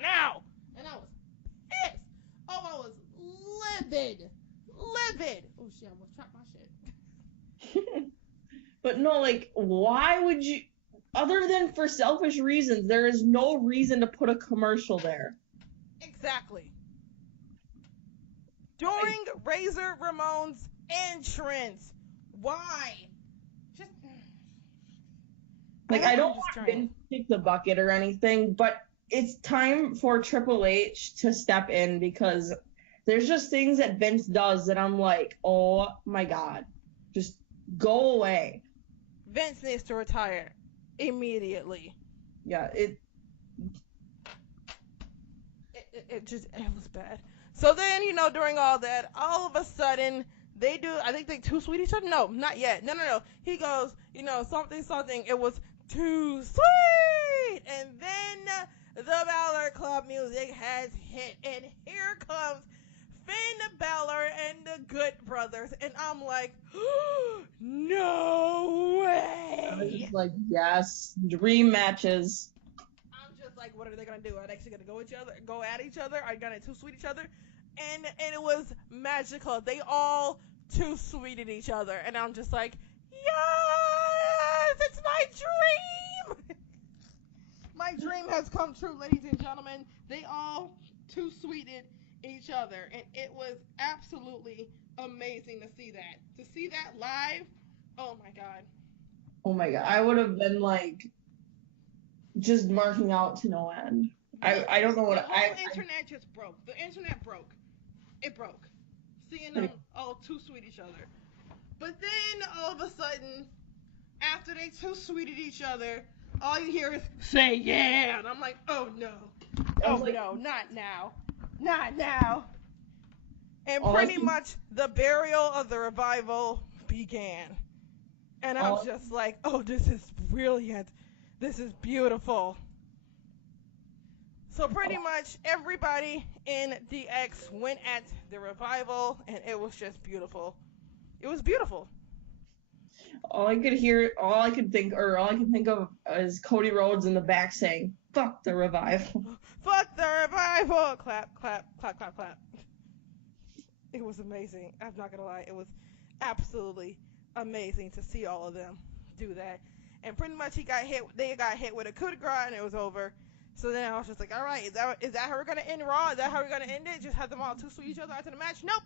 now. And I was pissed. Oh, I was livid. Oh shit, I almost chopped my shit. But no, like, why would you? Other than for selfish reasons, there is no reason to put a commercial there. Exactly. During Razor Ramon's entrance. Why? Just like, I don't want Vince to kick the bucket or anything, but it's time for Triple H to step in because there's just things that Vince does that I'm like, oh my god, just go away. Vince needs to retire immediately. Yeah, it was bad. So then, during all that, all of a sudden, I think they too sweet each other? No, not yet. No. He goes, something, it was too sweet! And then the Balor Club music has hit, and here comes Finn Balor and the Good Brothers, and I'm like, no way! I was just like, yes, dream matches. I'm just like, what are they gonna do? Are they actually gonna go at each other? Are they gonna too sweet each other? And it was magical. They all too sweeted each other, and I'm just like, yes, it's my dream. My dream has come true, ladies and gentlemen. They all too sweeted each other, and it was absolutely amazing to see that. To see that live, oh my god. Oh my god, I would have been like, just marking out to no end. I don't know what the internet just broke. The internet broke. It broke. Seeing them all too sweet each other. But then all of a sudden, after they too sweeted each other, all you hear is say yeah, and I'm like, oh no, no, not now, not now. And pretty much the burial of the revival began, and I'm just like, oh, this is brilliant, this is beautiful. So pretty much everybody in DX went at the revival, and it was just beautiful. It was beautiful. All I could think of is Cody Rhodes in the back saying, "Fuck the revival." Fuck the revival! Clap, clap, clap, clap, clap. It was amazing. I'm not gonna lie. It was absolutely amazing to see all of them do that. And pretty much they got hit with a coup de grace, and it was over. So then I was just like, all right, is that how we're going to end Raw? Is that how we're going to end it? Just have them all too sweet each other after the match? Nope.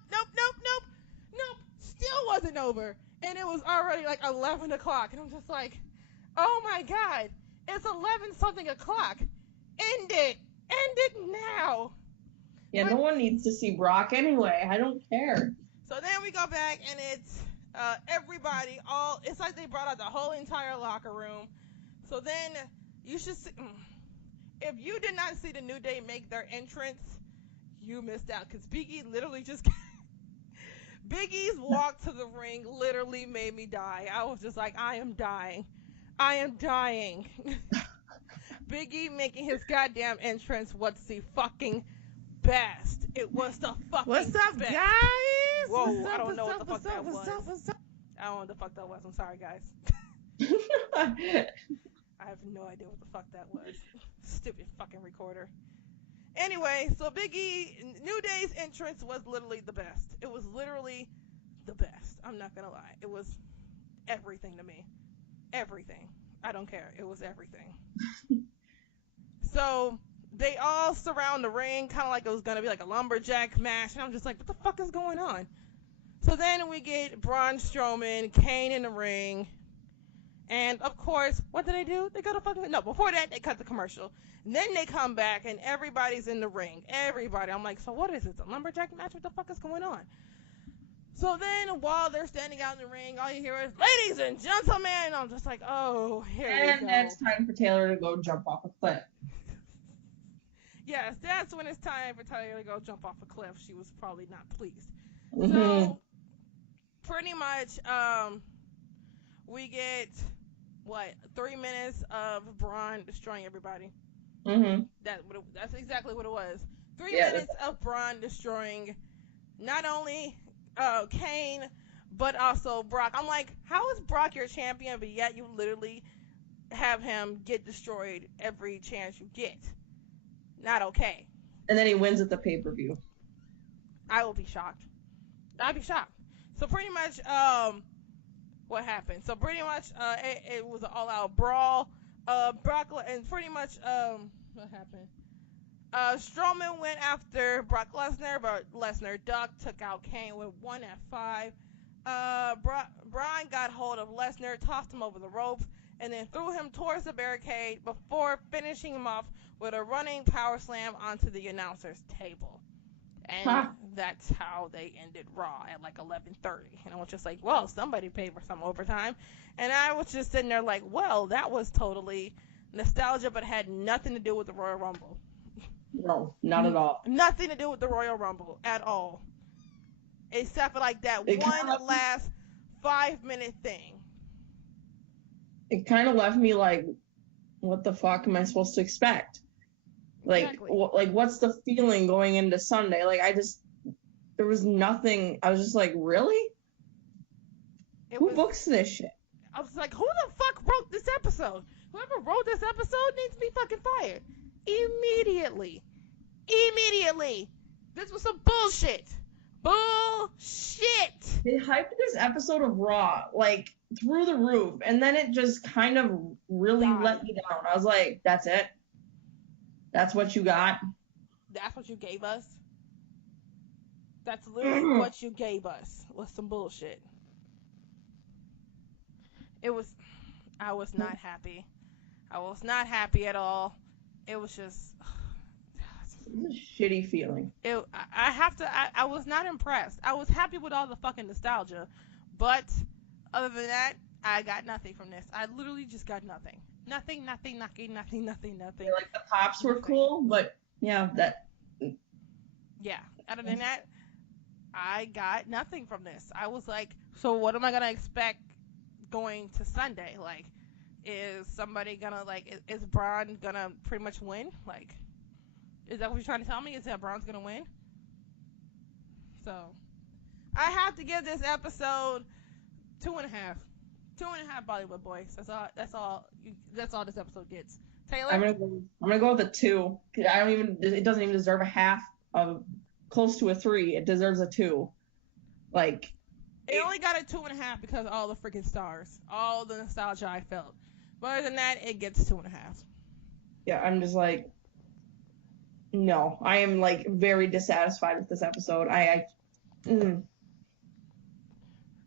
Still wasn't over. And it was already like 11 o'clock. And I'm just like, oh my God, it's 11-something o'clock. End it now. Yeah, no one needs to see Brock anyway. I don't care. So then we go back, and it's everybody, it's like they brought out the whole entire locker room. So then you should see... If you did not see the New Day make their entrance, you missed out. Because Big E literally just... Big E's walk to the ring literally made me die. I was just like, I am dying. Big E making his goddamn entrance was the fucking best. It was the fucking What's up, best. guys? Whoa, I don't know what the fuck that was. I don't know what the fuck that was. I'm sorry, guys. I have no idea what the fuck that was. Stupid fucking recorder. Anyway, so Big E, New Day's entrance was literally the best. It was literally the best. I'm not gonna lie. It was everything to me. Everything. I don't care. It was everything. So they all surround the ring, kind of like it was gonna be like a lumberjack match, and I'm just like, what the fuck is going on? So then we get Braun Strowman, Kane in the ring, And of course, what do? They go to fucking no. Before that, they cut the commercial. And then they come back and everybody's in the ring. Everybody. I'm like, so what is it? A lumberjack match? What the fuck is going on? So then, while they're standing out in the ring, all you hear is, ladies and gentlemen. And I'm just like, oh, here we go. And it's time for Taylor to go jump off a cliff. Yes, that's when it's time for Taylor to go jump off a cliff. She was probably not pleased. Mm-hmm. So, pretty much, we get, 3 minutes of Braun destroying everybody. Mm-hmm. That's exactly what it was. 3 minutes of Braun destroying not only Kane, but also Brock. I'm like, how is Brock your champion, but yet you literally have him get destroyed every chance you get? Not okay. And then he wins at the pay-per-view. I will be shocked. I'd be shocked. So pretty much, what happened? So pretty much, it was an all-out brawl. Brock, and pretty much, what happened? Strowman went after Brock Lesnar, but Lesnar ducked, took out Kane with 1 at 5. Bryan got hold of Lesnar, tossed him over the ropes, and then threw him towards the barricade before finishing him off with a running power slam onto the announcer's table. And that's how they ended Raw at like 11:30. And I was just like, well, somebody paid for some overtime. And I was just sitting there like, well, that was totally nostalgia, but had nothing to do with the Royal Rumble. No, not at all. Nothing to do with the Royal Rumble at all. Except for like that one last 5-minute thing. It kind of left me like, what the fuck am I supposed to expect? Like, Exactly. What's the feeling going into Sunday? Like, there was nothing. I was just like, really? Who books this shit? I was like, who the fuck wrote this episode? Whoever wrote this episode needs to be fucking fired. Immediately. This was some bullshit. They hyped this episode of Raw, like, through the roof, and then it just kind of really let me down. I was like, that's it? That's what you got? That's what you gave us? That's literally what you gave us. Was some bullshit. I was not happy. I was not happy at all. It was just... It's a shitty feeling. I was not impressed. I was happy with all the fucking nostalgia, but other than that, I got nothing from this. I literally just got nothing. Nothing. Like, the pops were cool, but yeah, that... Yeah, other than that, I got nothing from this. I was like, so what am I going to expect going to Sunday? Like, is somebody going to, like, is Braun going to pretty much win? Like, is that what you're trying to tell me? Is that Braun's going to win? So, I have to give this episode 2.5. 2.5 Bollywood boys. That's all this episode gets. Taylor? I'm gonna go with a 2. It doesn't even deserve a half of close to a 3. It deserves a 2. Like, it only got a 2.5 because of all the freaking stars, all the nostalgia I felt. But other than that, it gets 2.5. Yeah, I'm just like, no, I am like very dissatisfied with this episode.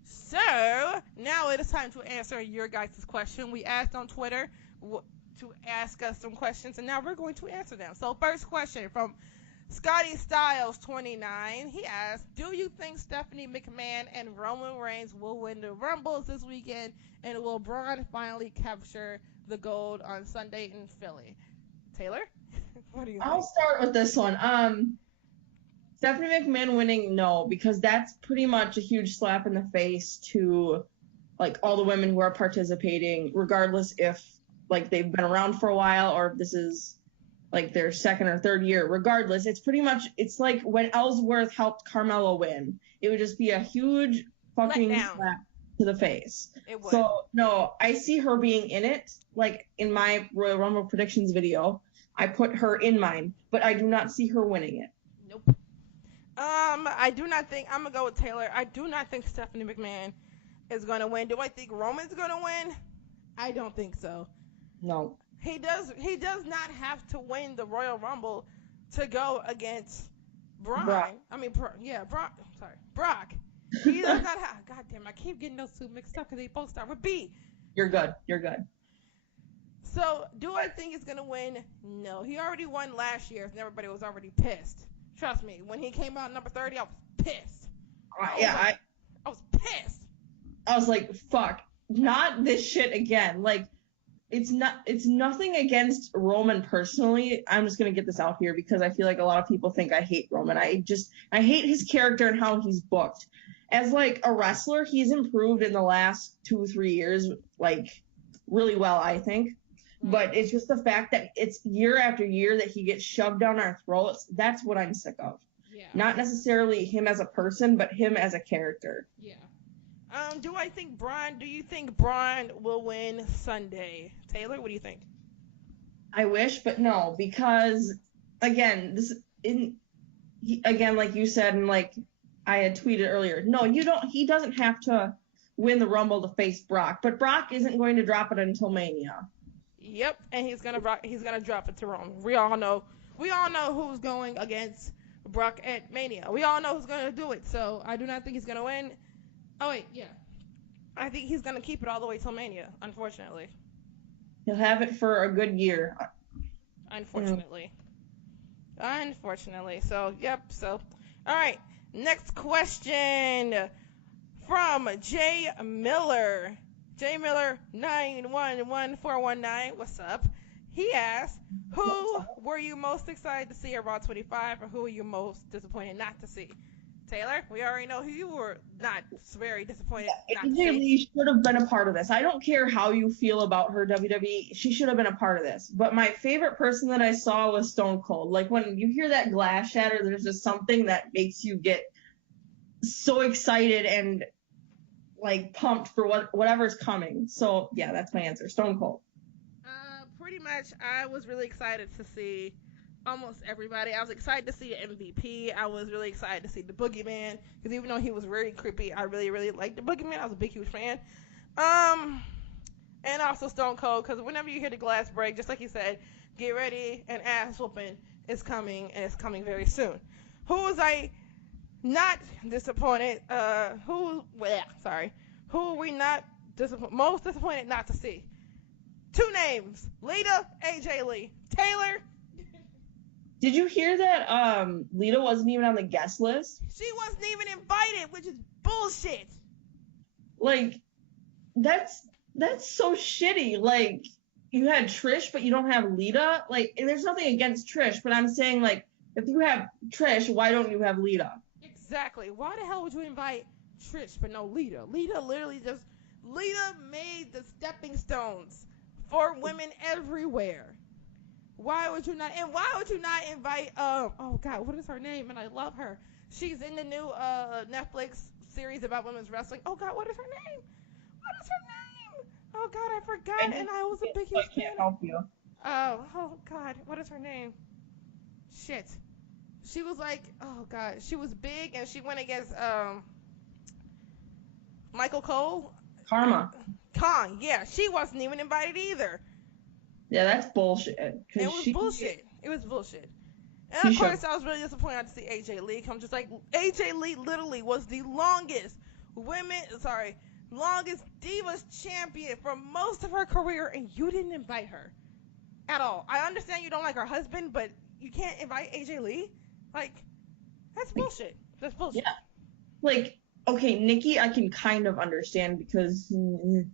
So now it is time to answer your guys' question. We asked on Twitter to ask us some questions, and now we're going to answer them. So first question from Scotty Styles 29. He asked, do you think Stephanie McMahon and Roman Reigns will win the Rumbles this weekend, and will Braun finally capture the gold on Sunday in Philly? Taylor? What do you think? I'll start with this one. Stephanie McMahon winning, no, because that's pretty much a huge slap in the face to like all the women who are participating, regardless if like they've been around for a while or if this is like their second or third year. Regardless, it's like when Ellsworth helped Carmella win. It would just be a huge fucking slap to the face. It would. So no, I see her being in it. Like in my Royal Rumble predictions video, I put her in mine, but I do not see her winning it. Nope. I do not think, I'm gonna go with Taylor. I do not think Stephanie McMahon is gonna win. Do I think Roman's gonna win? I don't think so. No. He does not have to win the Royal Rumble to go against Braun. Brock. I mean, Brock. Sorry, Brock. He does not have. God damn, I keep getting those two mixed up because they both start with B. You're good. You're good. So, do I think he's gonna win? No. He already won last year, and everybody was already pissed. Trust me. When he came out number 30, I was pissed. I was pissed. I was like, fuck, not this shit again. Like, it's nothing against Roman personally. I'm just gonna get this out here because I feel like a lot of people think I hate Roman. I hate his character and how he's booked. As like a wrestler, he's improved in the last 2-3 years, like really well, I think. But it's just the fact that it's year after year that he gets shoved down our throats. That's what I'm sick of. Yeah. Not necessarily him as a person, but him as a character. Yeah. Do you think Braun will win Sunday? Taylor, what do you think? I wish, but no, because again, like you said, and like I had tweeted earlier, no, he doesn't have to win the Rumble to face Brock, but Brock isn't going to drop it until Mania. Yep, and he's gonna drop it to Roman. We all know who's going against Brock at Mania. We all know who's gonna do it. So I do not think he's gonna win. Oh wait, yeah, I think he's gonna keep it all the way till Mania. Unfortunately. He'll have it for a good year. Unfortunately. So yep. So all right. Next question from Jay Miller. J Miller 911419. What's up? He asked, who were you most excited to see at Raw 25, or who were you most disappointed not to see? Taylor, we already know who you were not very disappointed not to see. AJ Lee should have been a part of this. I don't care how you feel about her WWE. She should have been a part of this. But my favorite person that I saw was Stone Cold. Like when you hear that glass shatter, there's just something that makes you get so excited and like pumped for whatever's coming. So yeah, that's my answer. Stone Cold. Pretty much, I was really excited to see almost everybody. I was excited to see the MVP. I was really excited to see the Boogeyman, because even though he was very creepy, I really, really liked the Boogeyman. I was a big, huge fan. And also Stone Cold, because whenever you hear the glass break, just like you said, get ready, an ass whooping is coming, and it's coming very soon. Who was I not disappointed? Who were we not most disappointed not to see? 2 names: Lita, AJ Lee. Taylor. Did you hear that Lita wasn't even on the guest list? She wasn't even invited, which is bullshit. Like, that's so shitty. Like, you had Trish, but you don't have Lita. Like, and there's nothing against Trish, but I'm saying, like, if you have Trish, why don't you have Lita? Exactly. Why the hell would you invite Trish but no Lita? Lita made the stepping stones for women everywhere. Why would you not invite oh god, what is her name? And I love her. She's in the new Netflix series about women's wrestling. Oh god, what is her name? Oh god, I forgot, and I was a big huge fan. I can't help you. Oh god, what is her name? Shit. She was like, oh god, she was big, and she went against Michael Cole. Kong, yeah, she wasn't even invited either. Yeah, that's bullshit. It was bullshit. And of course, I was really disappointed to see AJ Lee. I'm just like, AJ Lee literally was the longest Divas champion for most of her career, and you didn't invite her at all. I understand you don't like her husband, but you can't invite AJ Lee? Like, that's bullshit. That's bullshit. Yeah. Like, okay, Nikki, I can kind of understand because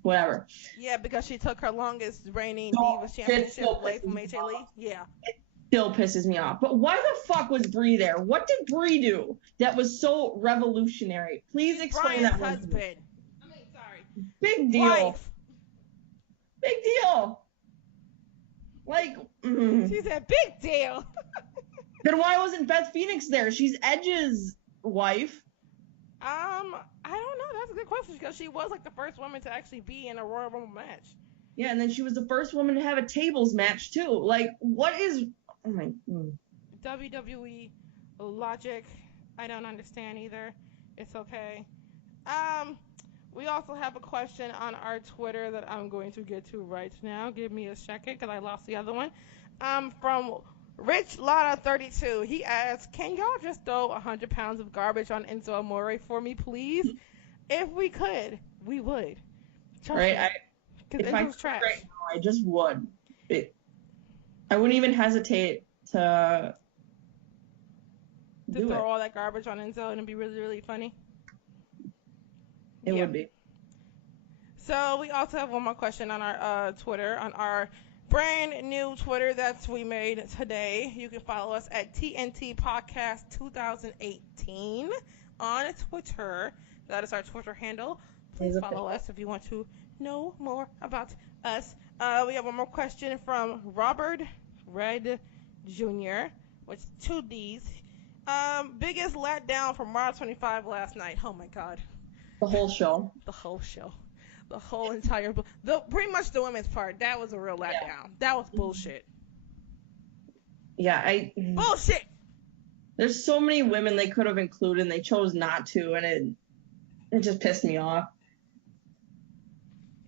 whatever. Yeah, because she took her longest reigning Divas championship away from AJ Lee. Yeah. It still pisses me off. But why the fuck was Brie there? What did Brie do that was so revolutionary? Please explain that. Brian's husband. Sorry. Big deal. Wife. Big deal. Like, She said, big deal. Then why wasn't Beth Phoenix there? She's Edge's wife. I don't know. That's a good question, because she was like the first woman to actually be in a Royal Rumble match. Yeah, and then she was the first woman to have a tables match too. Like, what is? Oh my. WWE logic, I don't understand either. It's okay. We also have a question on our Twitter that I'm going to get to right now. Give me a second, because I lost the other one. From Rich Lotta 32. He asked, can y'all just throw 100 pounds of garbage on Enzo Amore for me, please? If we could, we would. Right. Because if I was could trash. right now, I just would. I wouldn't even hesitate to do throw it. all that garbage on Enzo and it'd be really, really funny. It would be. So we also have one more question on our Twitter, on our brand new Twitter that we made today. You can follow us at T&T Podcast 2018 on Twitter. That is our Twitter handle. Please follow us if you want to know more about us. We have one more question from Robert Red Jr., which 2 D's. Biggest letdown from March 25 last night. Oh my God. The whole show. The whole show. The whole entire, pretty much the women's part. That was a real letdown. Yeah. That was bullshit. Yeah, bullshit. There's so many women they could have included and they chose not to, and it just pissed me off.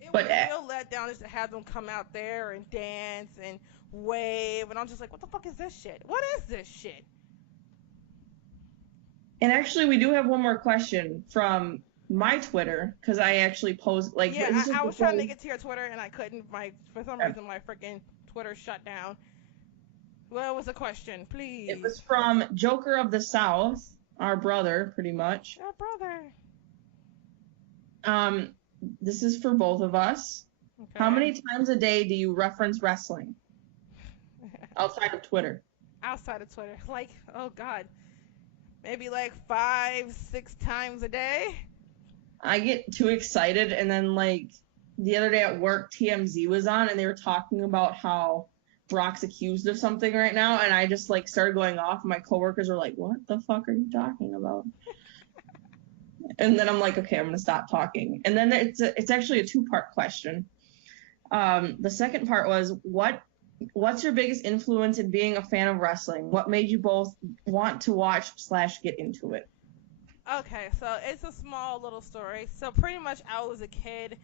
It was a real letdown just to have them come out there and dance and wave, and I'm just like, what the fuck is this shit? What is this shit? And actually, we do have one more question from my Twitter, because I actually posed, like... Yeah, I was trying to get to your Twitter, and I couldn't. For some reason, my freaking Twitter shut down. What was the question, please? It was from Joker of the South, our brother, pretty much. Our brother. This is for both of us. Okay. How many times a day do you reference wrestling? Outside of Twitter. Outside of Twitter. Like, oh God. Maybe like 5-6 times a day. I get too excited, and then like the other day at work, TMZ was on, and they were talking about how Brock's accused of something right now, and I just like started going off, and my coworkers were like, "What the fuck are you talking about?" And then I'm like, "Okay, I'm gonna stop talking." And then it's actually a 2-part question. The second part was, what's your biggest influence in being a fan of wrestling? What made you both want to watch / get into it? Okay, so it's a small little story. So pretty much I was a kid,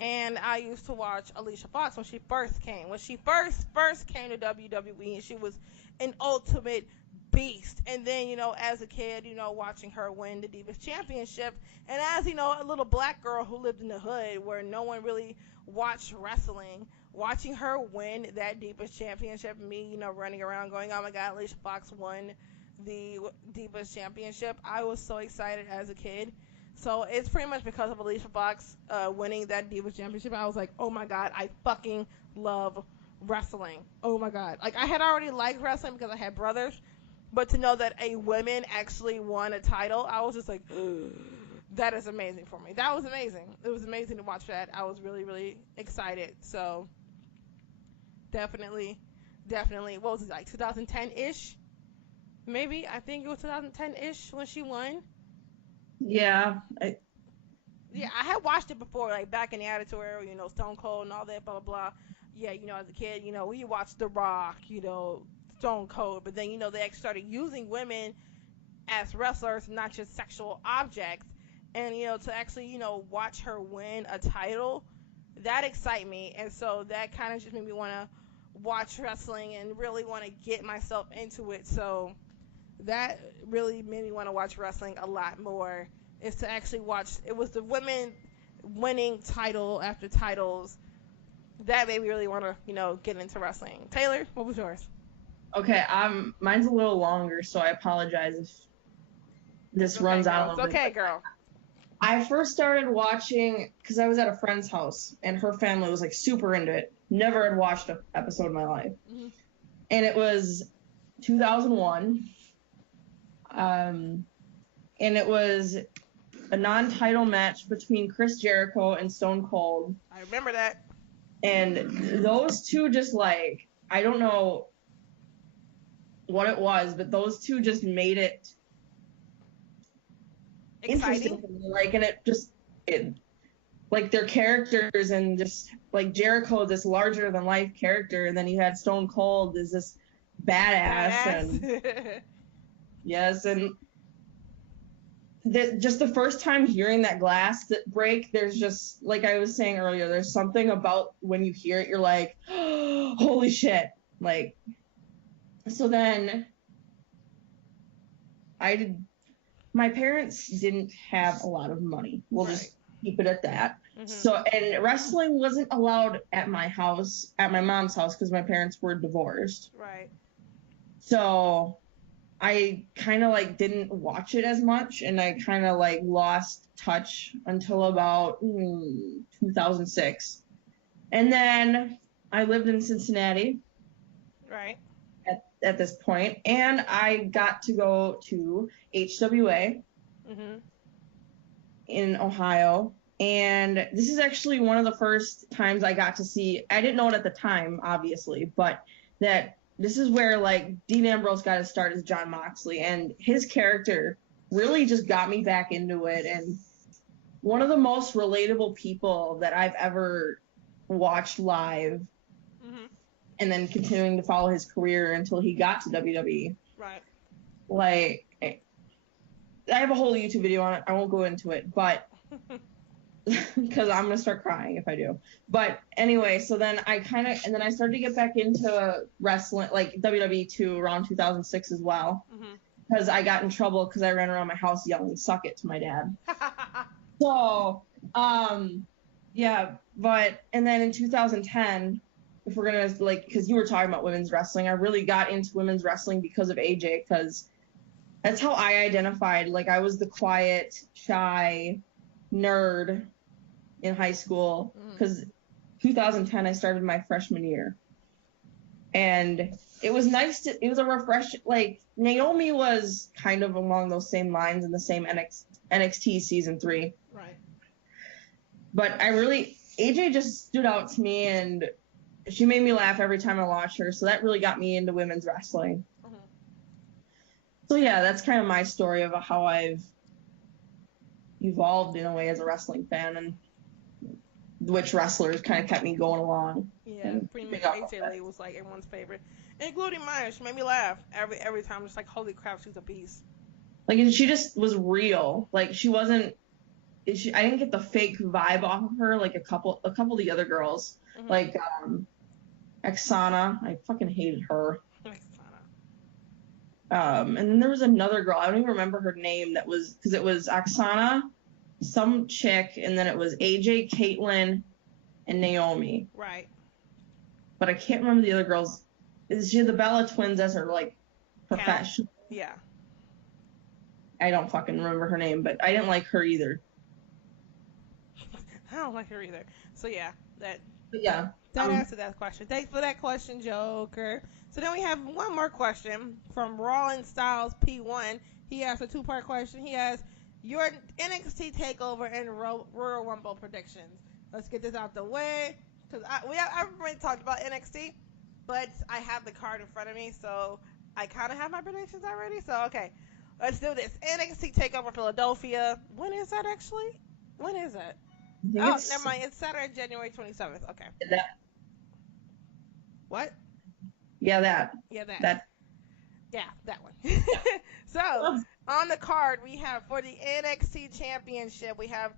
and I used to watch Alicia Fox when she first came. When she first came to WWE, and she was an ultimate beast. And then, you know, as a kid, you know, watching her win the Divas Championship, and as, you know, a little black girl who lived in the hood where no one really watched wrestling, watching her win that Divas Championship, me, you know, running around going, oh my God, Alicia Fox won the Divas Championship. I was so excited as a kid. So it's pretty much because of Alicia Fox winning that Divas Championship. I was like, oh my God, I fucking love wrestling. Oh my God. Like, I had already liked wrestling because I had brothers, but to know that a woman actually won a title, I was just like, that is amazing for me. That was amazing. It was amazing to watch that. I was really, really excited. So definitely, what was it, like 2010-ish? Maybe, I think it was 2010-ish when she won. Yeah. I had watched it before, like back in the Attitude Era, you know, Stone Cold and all that, blah, blah, blah. Yeah, you know, as a kid, you know, we watched The Rock, you know, Stone Cold, but then, you know, they actually started using women as wrestlers, not just sexual objects. And, you know, to actually, you know, watch her win a title, that excited me. And so that kind of just made me want to watch wrestling and really want to get myself into it. So that really made me want to watch wrestling a lot more, is to actually watch. It was the women winning title after titles that made me really want to, you know, get into wrestling. Taylor, what was yours? Okay, mine's a little longer, so I apologize if this runs out a little bit. Okay, girl. I first started watching because I was at a friend's house, and her family was like super into it. Never had watched an episode in my life. Mm-hmm. And it was 2001. And it was a non-title match between Chris Jericho and Stone Cold. I remember that. And those two just like, I don't know what it was, but those two just made it exciting. Interesting to me. Like, and it like their characters, and just like Jericho, this larger than life character, and then you had Stone Cold as this badass. And yes, and just the first time hearing that glass break, there's just, like I was saying earlier, there's something about when you hear it, you're like, oh, holy shit. Like, so then my parents didn't have a lot of money. We'll just keep it at that. So, and wrestling wasn't allowed at my house, at my mom's house, because my parents were divorced. Right. So I kind of like didn't watch it as much, and I kind of like lost touch until about 2006. And then I lived in Cincinnati. Right. At this point, and I got to go to HWA in Ohio. And this is actually one of the first times I got to see, I didn't know it at the time, obviously, but that this is where like Dean Ambrose got his start as Jon Moxley, and his character really just got me back into it. And one of the most relatable people that I've ever watched live, and then continuing to follow his career until he got to WWE. Right. Like, I have a whole YouTube video on it. I won't go into it, but because I'm gonna start crying if I do. But anyway, so then I started to get back into wrestling, like WWE too, around 2006 as well, because I got in trouble because I ran around my house yelling "suck it" to my dad. So, yeah, and then in 2010, if we're gonna like, because you were talking about women's wrestling, I really got into women's wrestling because of AJ, because that's how I identified. Like, I was the quiet, shy nerd in high school, because 2010 I started my freshman year, and it was nice it was a refresh. Like, Naomi was kind of along those same lines in the same NXT season 3, right? But AJ just stood out to me, and she made me laugh every time I watched her, so that really got me into women's wrestling. So yeah, that's kind of my story of how I've evolved in a way as a wrestling fan, and which wrestlers kind of kept me going along. Yeah, pretty much AJ Lee was like everyone's favorite, including mine. She made me laugh every time. Just like, holy crap, she's a beast. Like, she just was real. Like, she wasn't. I didn't get the fake vibe off of her like a couple of the other girls, like Oksana. I fucking hated her. And then there was another girl, I don't even remember her name, because it was Oksana, some chick, and then it was AJ, Caitlyn, and Naomi. Right. But I can't remember the other girls. She had the Bella twins as her, like, professional. Yeah. I don't fucking remember her name, but I didn't like her either. I don't like her either. So yeah, that answered that question. Thanks for that question, Joker. So then we have one more question from Rollin Styles P1. He asked a 2-part question. He asked, your NXT TakeOver and Royal Rumble predictions. Let's get this out the way, because I've already talked about NXT, but I have the card in front of me, so I kind of have my predictions already. So okay, let's do this. NXT TakeOver Philadelphia. When is that actually? When is it? Oh, never mind. It's Saturday, January 27th. Okay. What? Yeah, that. Yeah, that. Yeah, that one. So, on the card, we have for the NXT Championship, we have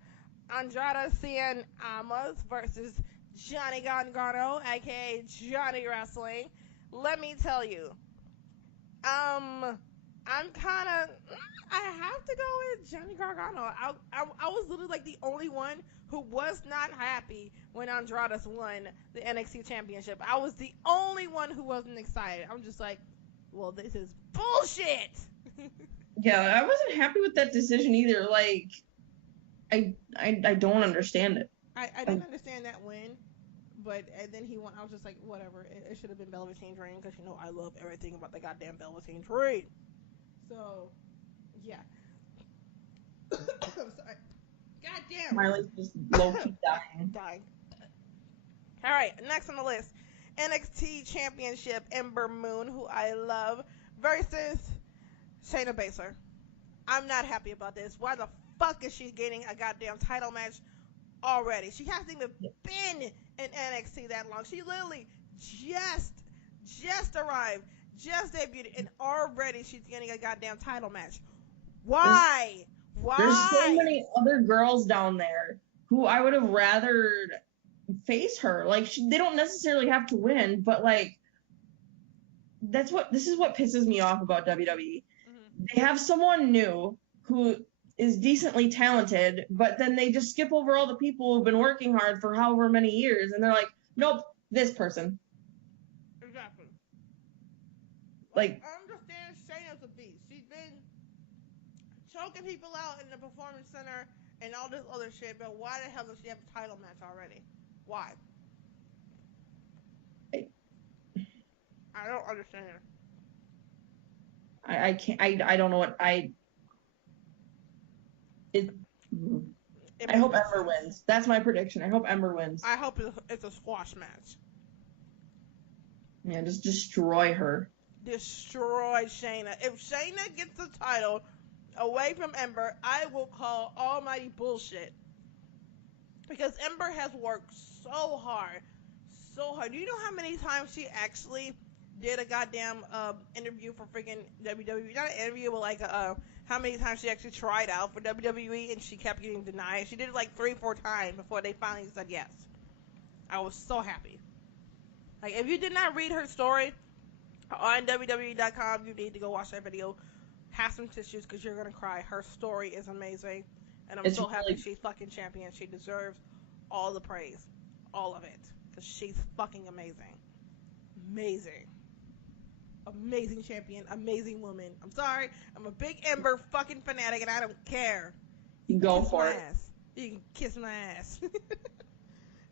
Andrade Cien Almas versus Johnny Gargano, a.k.a. Johnny Wrestling. Let me tell you, I have to go with Johnny Gargano. I was literally like the only one who was not happy when Andrade won the NXT Championship. I was the only one who wasn't excited. I'm just like, well, this is bullshit. Yeah, I wasn't happy with that decision either. Like, I don't understand it. I didn't understand that win, but and then he won. I was just like, whatever. It should have been Velveteen Dream, because you know I love everything about the goddamn Velveteen Dream. So, yeah. I'm sorry. Goddamn. Miley's just low-key dying. All right, next on the list, NXT Championship, Ember Moon, who I love, versus Shayna Baszler. I'm not happy about this. Why the fuck is she getting a goddamn title match already? She hasn't even been in NXT that long. She literally just arrived, just debuted, and already she's getting a goddamn title match. Why? Why? There's so many other girls down there who I would have rather face her. Like, they don't necessarily have to win, but like, this is what pisses me off about WWE. They have someone new who is decently talented, but then they just skip over all the people who've been working hard for however many years, and they're like, nope, this person. Exactly. Like, I understand Shayna's a beast. She's been choking people out in the performance center and all this other shit, but why the hell does she have a title match already? Why? I don't understand. I can't. I don't know what I. It. I hope Ember wins. That's my prediction. I hope Ember wins. I hope it's a squash match. Yeah, just destroy her. Destroy Shayna. If Shayna gets the title away from Ember, I will call almighty bullshit. Because Ember has worked so hard. So hard. Do you know how many times she actually did a goddamn interview for freaking WWE? Not an interview, but like how many times she actually tried out for WWE and she kept getting denied. She did it like 3-4 times before they finally said yes. I was so happy. Like, if you did not read her story on WWE.com, you need to go watch that video. Have some tissues because you're going to cry. Her story is amazing. And I'm so happy she's fucking champion. She deserves all the praise. All of it. Because she's fucking amazing. Amazing. Amazing champion. Amazing woman. I'm sorry. I'm a big Ember fucking fanatic and I don't care. You go for it. Ass. You can kiss my ass.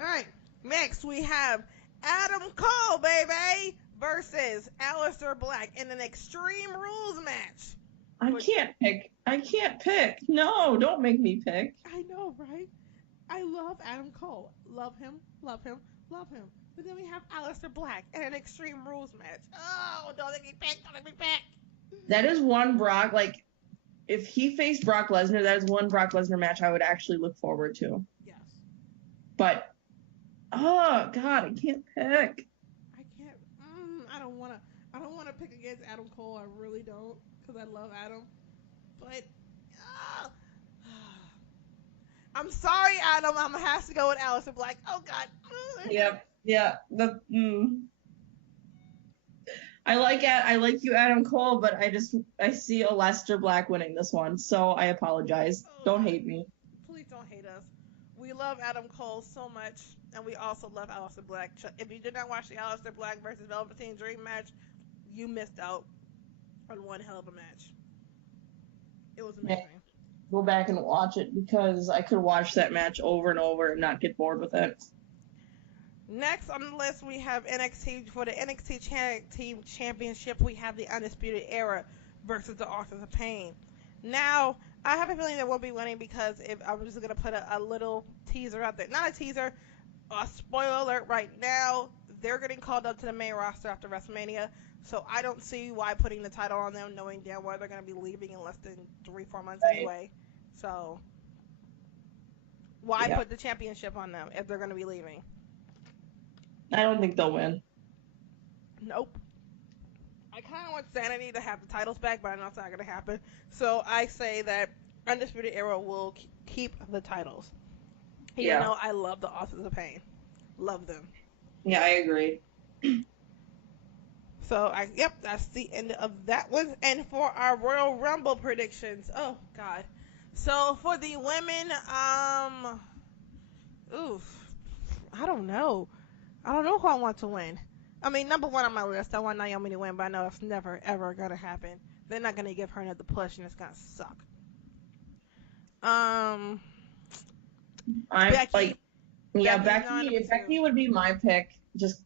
Alright. Next we have Adam Cole, baby, versus Aleister Black in an Extreme Rules match. I can't pick. No, don't make me pick. I know, right? I love Adam Cole. Love him, love him, love him. But then we have Aleister Black in an Extreme Rules match. Oh, don't let me pick, don't let me pick. That is one Brock, like, if he faced Brock Lesnar, that is one Brock Lesnar match I would actually look forward to. Yes. But, oh, God, I can't pick. I can't, I don't want to pick against Adam Cole. I really don't, because I love Adam. But, I'm sorry, Adam. I'm going to have to go with Aleister Black. Oh, God. Yep. Yeah. I like you, Adam Cole, but I see Aleister Black winning this one, so I apologize. Don't hate me. Please don't hate us. We love Adam Cole so much, and we also love Aleister Black. If you did not watch the Aleister Black versus Velveteen Dream match, you missed out on one hell of a match. It was amazing. Go back and watch it because I could watch that match over and over and not get bored with it. Next on the list, we have NXT. For the NXT Tag Team Championship, we have the Undisputed Era versus the Authors of Pain. Now, I have a feeling they won't be winning because if I'm just going to put a little teaser out there. Not a teaser, a spoiler alert right now. They're getting called up to the main roster after WrestleMania, so I don't see why putting the title on them knowing damn well they're going to be leaving in less than 3-4 months anyway. So, why put the championship on them if they're going to be leaving? I don't think they'll win. Nope. I kind of want Sanity to have the titles back, but I know it's not going to happen. So I say that Undisputed Era will keep the titles. You know, I love the Authors of Pain. Love them. Yeah, I agree. So, that's the end of that one. And for our Royal Rumble predictions, oh, God. So, for the women, I don't know. I don't know who I want to win. I mean, number one on my list, I want Naomi to win, but I know it's never, ever going to happen. They're not going to give her another push, and it's going to suck. Becky. Becky would be my pick, just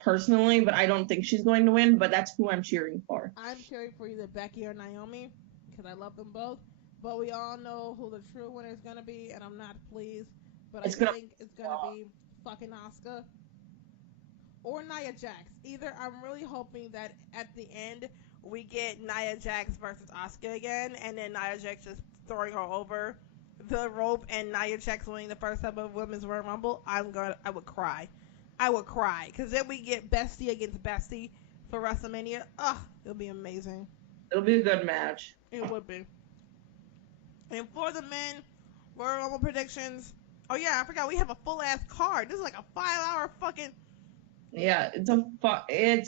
personally, but I don't think she's going to win, but that's who I'm cheering for. I'm cheering for either Becky or Naomi, because I love them both, but we all know who the true winner is going to be, and I'm not pleased, but I think it's going to be fucking Asuka or Nia Jax. Either I'm really hoping that at the end we get Nia Jax versus Asuka again, and then Nia Jax just throwing her over the rope and Nia Jax winning the first ever Women's Royal Rumble. I would cry. I would cry because then we get Bestie against Bestie for WrestleMania. It'll be amazing. It'll be a good match. It would be. And for the men, Royal Rumble predictions. Oh yeah, I forgot we have a full ass card. This is like a 5-hour fucking Yeah, it's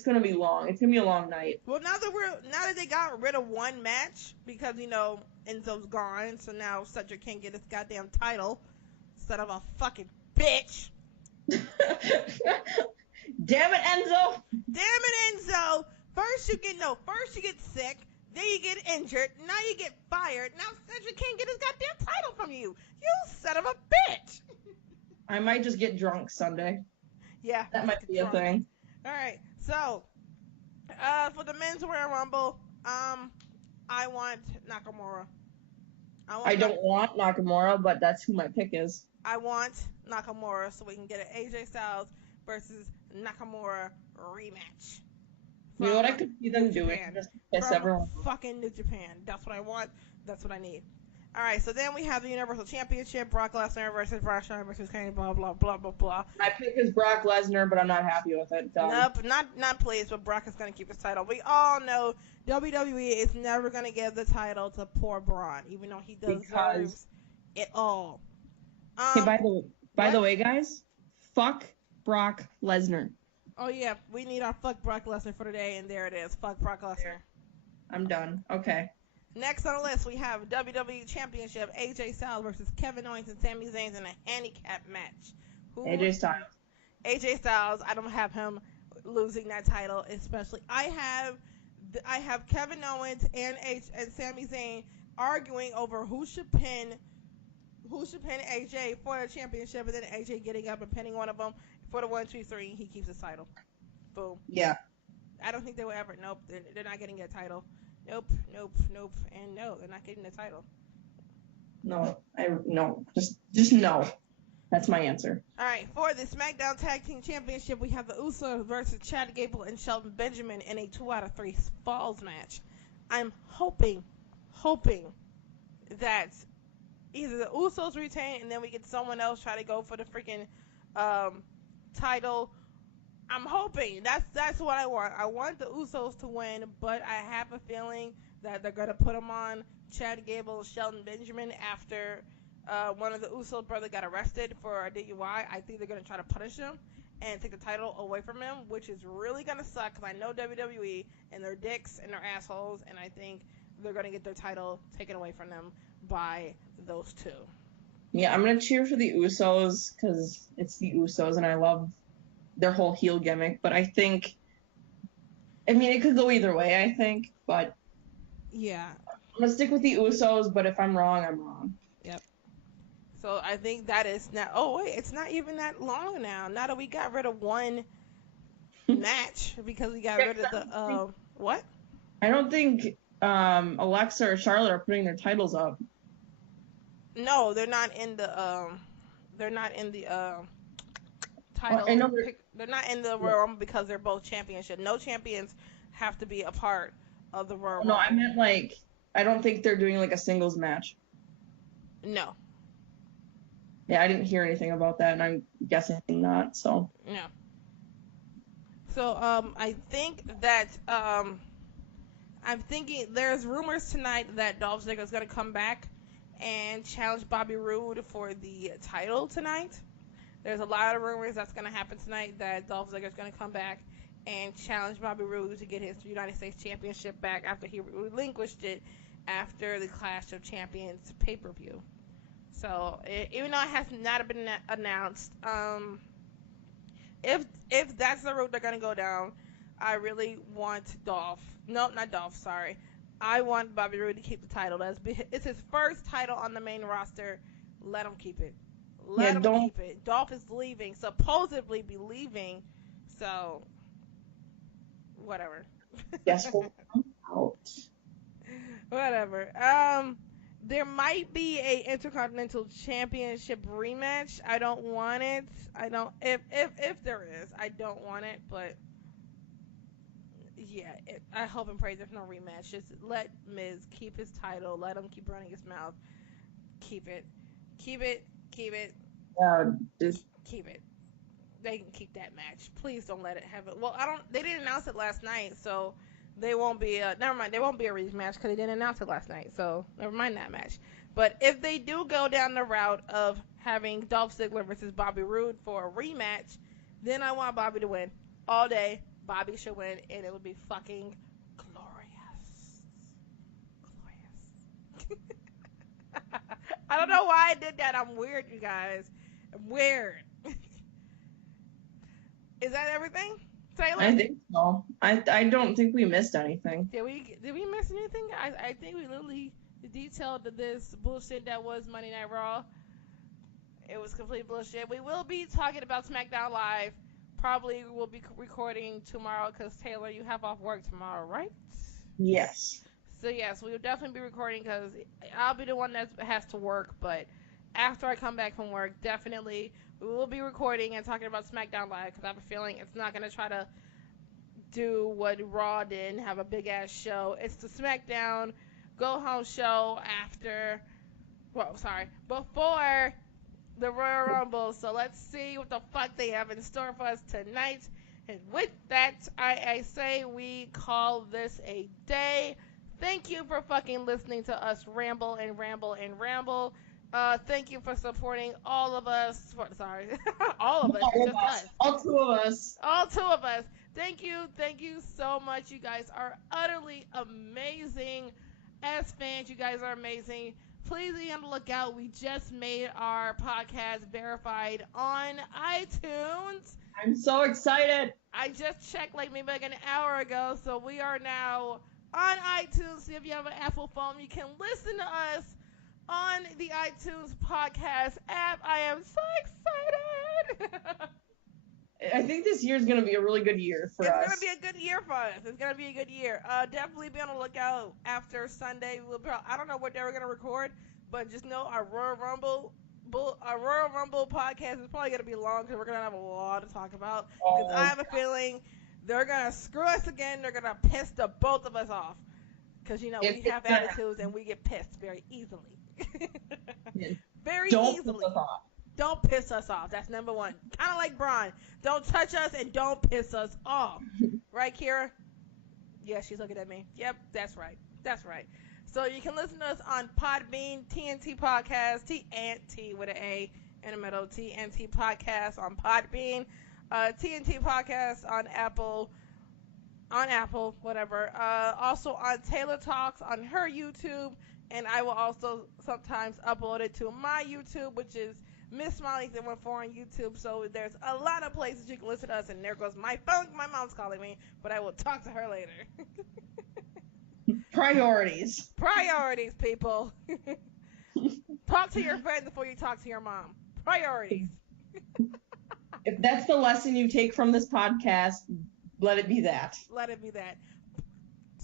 gonna be long. It's gonna be a long night. Well, now that they got rid of one match because Enzo's gone, so now Cedric can't get his goddamn title. Son of a fucking bitch. Damn it, Enzo! Damn it, Enzo! First you get sick, then you get injured, now you get fired. Now Cedric can't get his goddamn title from you. You son of a bitch. I might just get drunk Sunday. Yeah, that might be a thing. All right, so for the men's Royal Rumble, I want Nakamura. I don't want Nakamura, but that's who my pick is. I want Nakamura so we can get an AJ Styles versus Nakamura rematch. You know what I could see them doing? Just piss everyone. Fucking New Japan. That's what I want. That's what I need. All right, so then we have the Universal Championship: Brock Lesnar versus Braun versus Kane. Blah blah blah blah blah. My pick is Brock Lesnar, but I'm not happy with it. Nope, not pleased. But Brock is gonna keep his title. We all know WWE is never gonna give the title to poor Braun, even though he deserves it all. Hey, by the way, guys, fuck Brock Lesnar. Oh yeah, we need our fuck Brock Lesnar for today, and there it is. Fuck Brock Lesnar. I'm done. Okay. Next on the list, we have WWE Championship: AJ Styles versus Kevin Owens and Sami Zayn in a handicap match. AJ Styles. AJ Styles. I don't have him losing that title, especially. I have Kevin Owens and Sami Zayn arguing over who should pin AJ for the championship, and then AJ getting up and pinning one of them for the 1, 2, 3. He keeps his title. Boom. Yeah. I don't think they will ever. Nope. They're not getting a title. Nope. And no, they're not getting the title. No. Just no. That's my answer. All right. For the SmackDown Tag Team Championship, we have the Usos versus Chad Gable and Shelton Benjamin in a 2 out of 3 falls match. I'm hoping that either the Usos retain and then we get someone else try to go for the freaking title. I'm hoping that's what I want. I want the Usos to win, but I have a feeling that they're gonna put them on Chad Gable, Shelton Benjamin after one of the Usos brothers got arrested for a DUI. I think they're gonna try to punish him and take the title away from him, which is really gonna suck because I know WWE and they're dicks and they're assholes, and I think they're gonna get their title taken away from them by those two. Yeah, I'm gonna cheer for the Usos because it's the Usos and I love their whole heel gimmick. But I mean, it could go either way. I think, but yeah, I'm gonna stick with the Usos. But if I'm wrong, I'm wrong. Yep. So I think that is now. Oh wait, it's not even that long now. Now that we got rid of one match because we got rid of the what? I don't think Alexa or Charlotte are putting their titles up. No, they're not in the title. They're not in the Royal Rumble because they're both championship. No champions have to be a part of the Royal Rumble. No, I meant I don't think they're doing a singles match. No. Yeah, I didn't hear anything about that, and I'm guessing not. So. No. So I think that I'm thinking there's rumors tonight that Dolph Ziggler is going to come back and challenge Bobby Roode for the title tonight. There's a lot of rumors that's going to happen tonight that Dolph Ziggler is going to come back and challenge Bobby Roode to get his United States Championship back after he relinquished it after the Clash of Champions pay-per-view. So even though it has not been announced, if that's the route they're going to go down, I really want I want Bobby Roode to keep the title. It's his first title on the main roster. Let him keep it. Let him keep it. Dolph is leaving, supposedly be leaving. So, whatever. Yes, we'll come out. Whatever. There might be a Intercontinental Championship rematch. I don't want it. If there is, I don't want it. But yeah, I hope and pray there's no rematch. Just let Miz keep his title. Let him keep running his mouth. Keep it. Keep it. Keep it. Keep it. They can keep that match. Please don't let it have it. Well, they didn't announce it last night, so they won't be. Never mind. There won't be a rematch because they didn't announce it last night. So never mind that match. But if they do go down the route of having Dolph Ziggler versus Bobby Roode for a rematch, then I want Bobby to win. all day. Bobby should win, and it would be fucking glorious. Glorious. I don't know why I did that. I'm weird, you guys. I'm weird. Is that everything, Taylor? I think so. I don't think we missed anything. Did we miss anything? I think we literally detailed this bullshit that was Monday Night Raw. It was complete bullshit. We will be talking about SmackDown Live. Probably we'll be recording tomorrow because Taylor, you have off work tomorrow, right? Yes. So yes, we will definitely be recording because I'll be the one that has to work. But after I come back from work, definitely we will be recording and talking about SmackDown Live because I have a feeling it's not gonna try to do what Raw did and have a big ass show. It's the SmackDown go home show after. Well, sorry, before the Royal Rumble. So let's see what the fuck they have in store for us tonight. And with that, I say we call this a day. Thank you for fucking listening to us ramble and ramble and ramble. Thank you for supporting all of us. Sorry, all of us. Just us. All two of us. All two of us. Thank you so much. You guys are utterly amazing. As fans, you guys are amazing. Please be on the lookout. We just made our podcast verified on iTunes. I'm so excited. I just checked maybe an hour ago, so we are now on iTunes. So if you have an Apple phone, you can listen to us on the iTunes podcast app. I am so excited. I think this year is going to be a really good year for us. It's going to be a good year for us. It's going to be a good year. Definitely be on the lookout after Sunday. I don't know what day we're going to record, but just know our Royal Rumble podcast is probably going to be long because we're going to have a lot to talk about. Because I have a feeling they're going to screw us again. They're going to piss the both of us off. Because, we have attitudes and we get pissed very easily. Very Don't easily. piss us off. Don't piss us off. That's number one. Kind of like Braun. Don't touch us and don't piss us off. Right, Kira? Yeah, she's looking at me. Yep, that's right. That's right. So you can listen to us on Podbean, T&T Podcast, T&T with an A in the middle, T&T Podcast on Podbean, T&T Podcast on Apple, whatever. Also on Taylor Talks on her YouTube, and I will also sometimes upload it to my YouTube, which is Miss Smiley 14 on YouTube. So there's a lot of places you can listen to us, and there goes my phone. My mom's calling me, but I will talk to her later. Priorities, people. Talk to your friends before you talk to your mom. Priorities. If that's the lesson you take from this podcast, let it be that. Let it be that.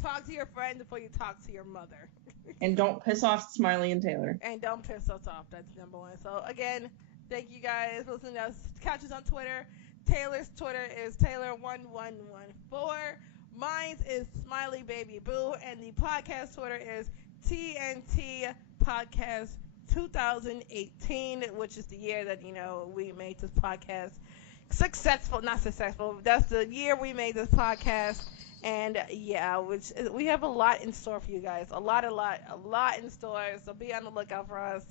Talk to your friend before you talk to your mother. And don't piss off Smiley and Taylor. And don't piss us off. That's number one. So, again, thank you guys for listening to us. Catch us on Twitter. Taylor's Twitter is Taylor1114. Mine is Smiley Baby Boo. And the podcast Twitter is TNT Podcast 2018, which is the year that, we made this podcast successful. Not successful. That's the year we made this podcast. And yeah, which we have a lot in store for you guys. A lot in store. So be on the lookout for us.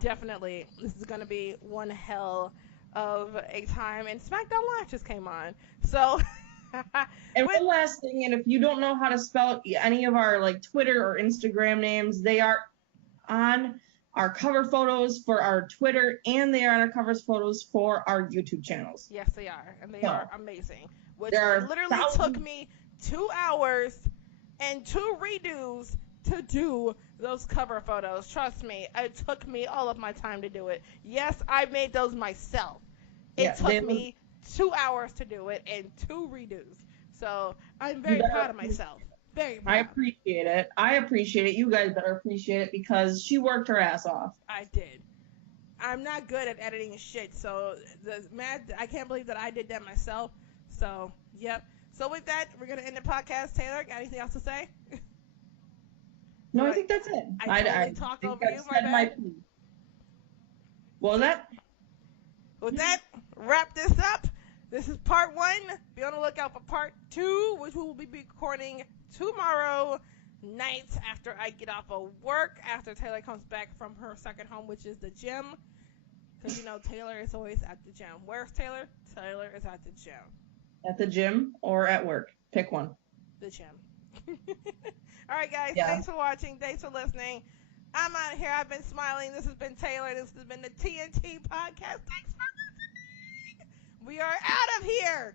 Definitely, this is going to be one hell of a time. And SmackDown Live just came on. So. And one last thing, and if you don't know how to spell any of our Twitter or Instagram names, they are on our cover photos for our Twitter, and they are on our cover photos for our YouTube channels. Yes, they are, and they are amazing. Which literally took me 2 hours and 2 redos to do those cover photos. Trust me, it took me all of my time to do it. Yes, I made those myself. It took me 2 hours to do it and 2 redos. So I'm very proud of myself. Very proud. I appreciate it. I appreciate it. You guys better appreciate it because she worked her ass off. I did. I'm not good at editing shit, so I can't believe that I did that myself. So, yep. So with that, we're going to end the podcast. Taylor, got anything else to say? No, I think that's it. I talked over you, my bad. Well, with that, wrap this up. This is part 1. Be on the lookout for part 2, which we will be recording tomorrow night after I get off of work, after Taylor comes back from her second home, which is the gym. Because, Taylor is always at the gym. Where's Taylor? Taylor is at the gym. At the gym or at work. Pick one. The gym. All right, guys. Yeah. Thanks for watching. Thanks for listening. I'm out of here. I've been smiling. This has been Taylor. This has been the T&T Podcast. Thanks for listening. We are out of here.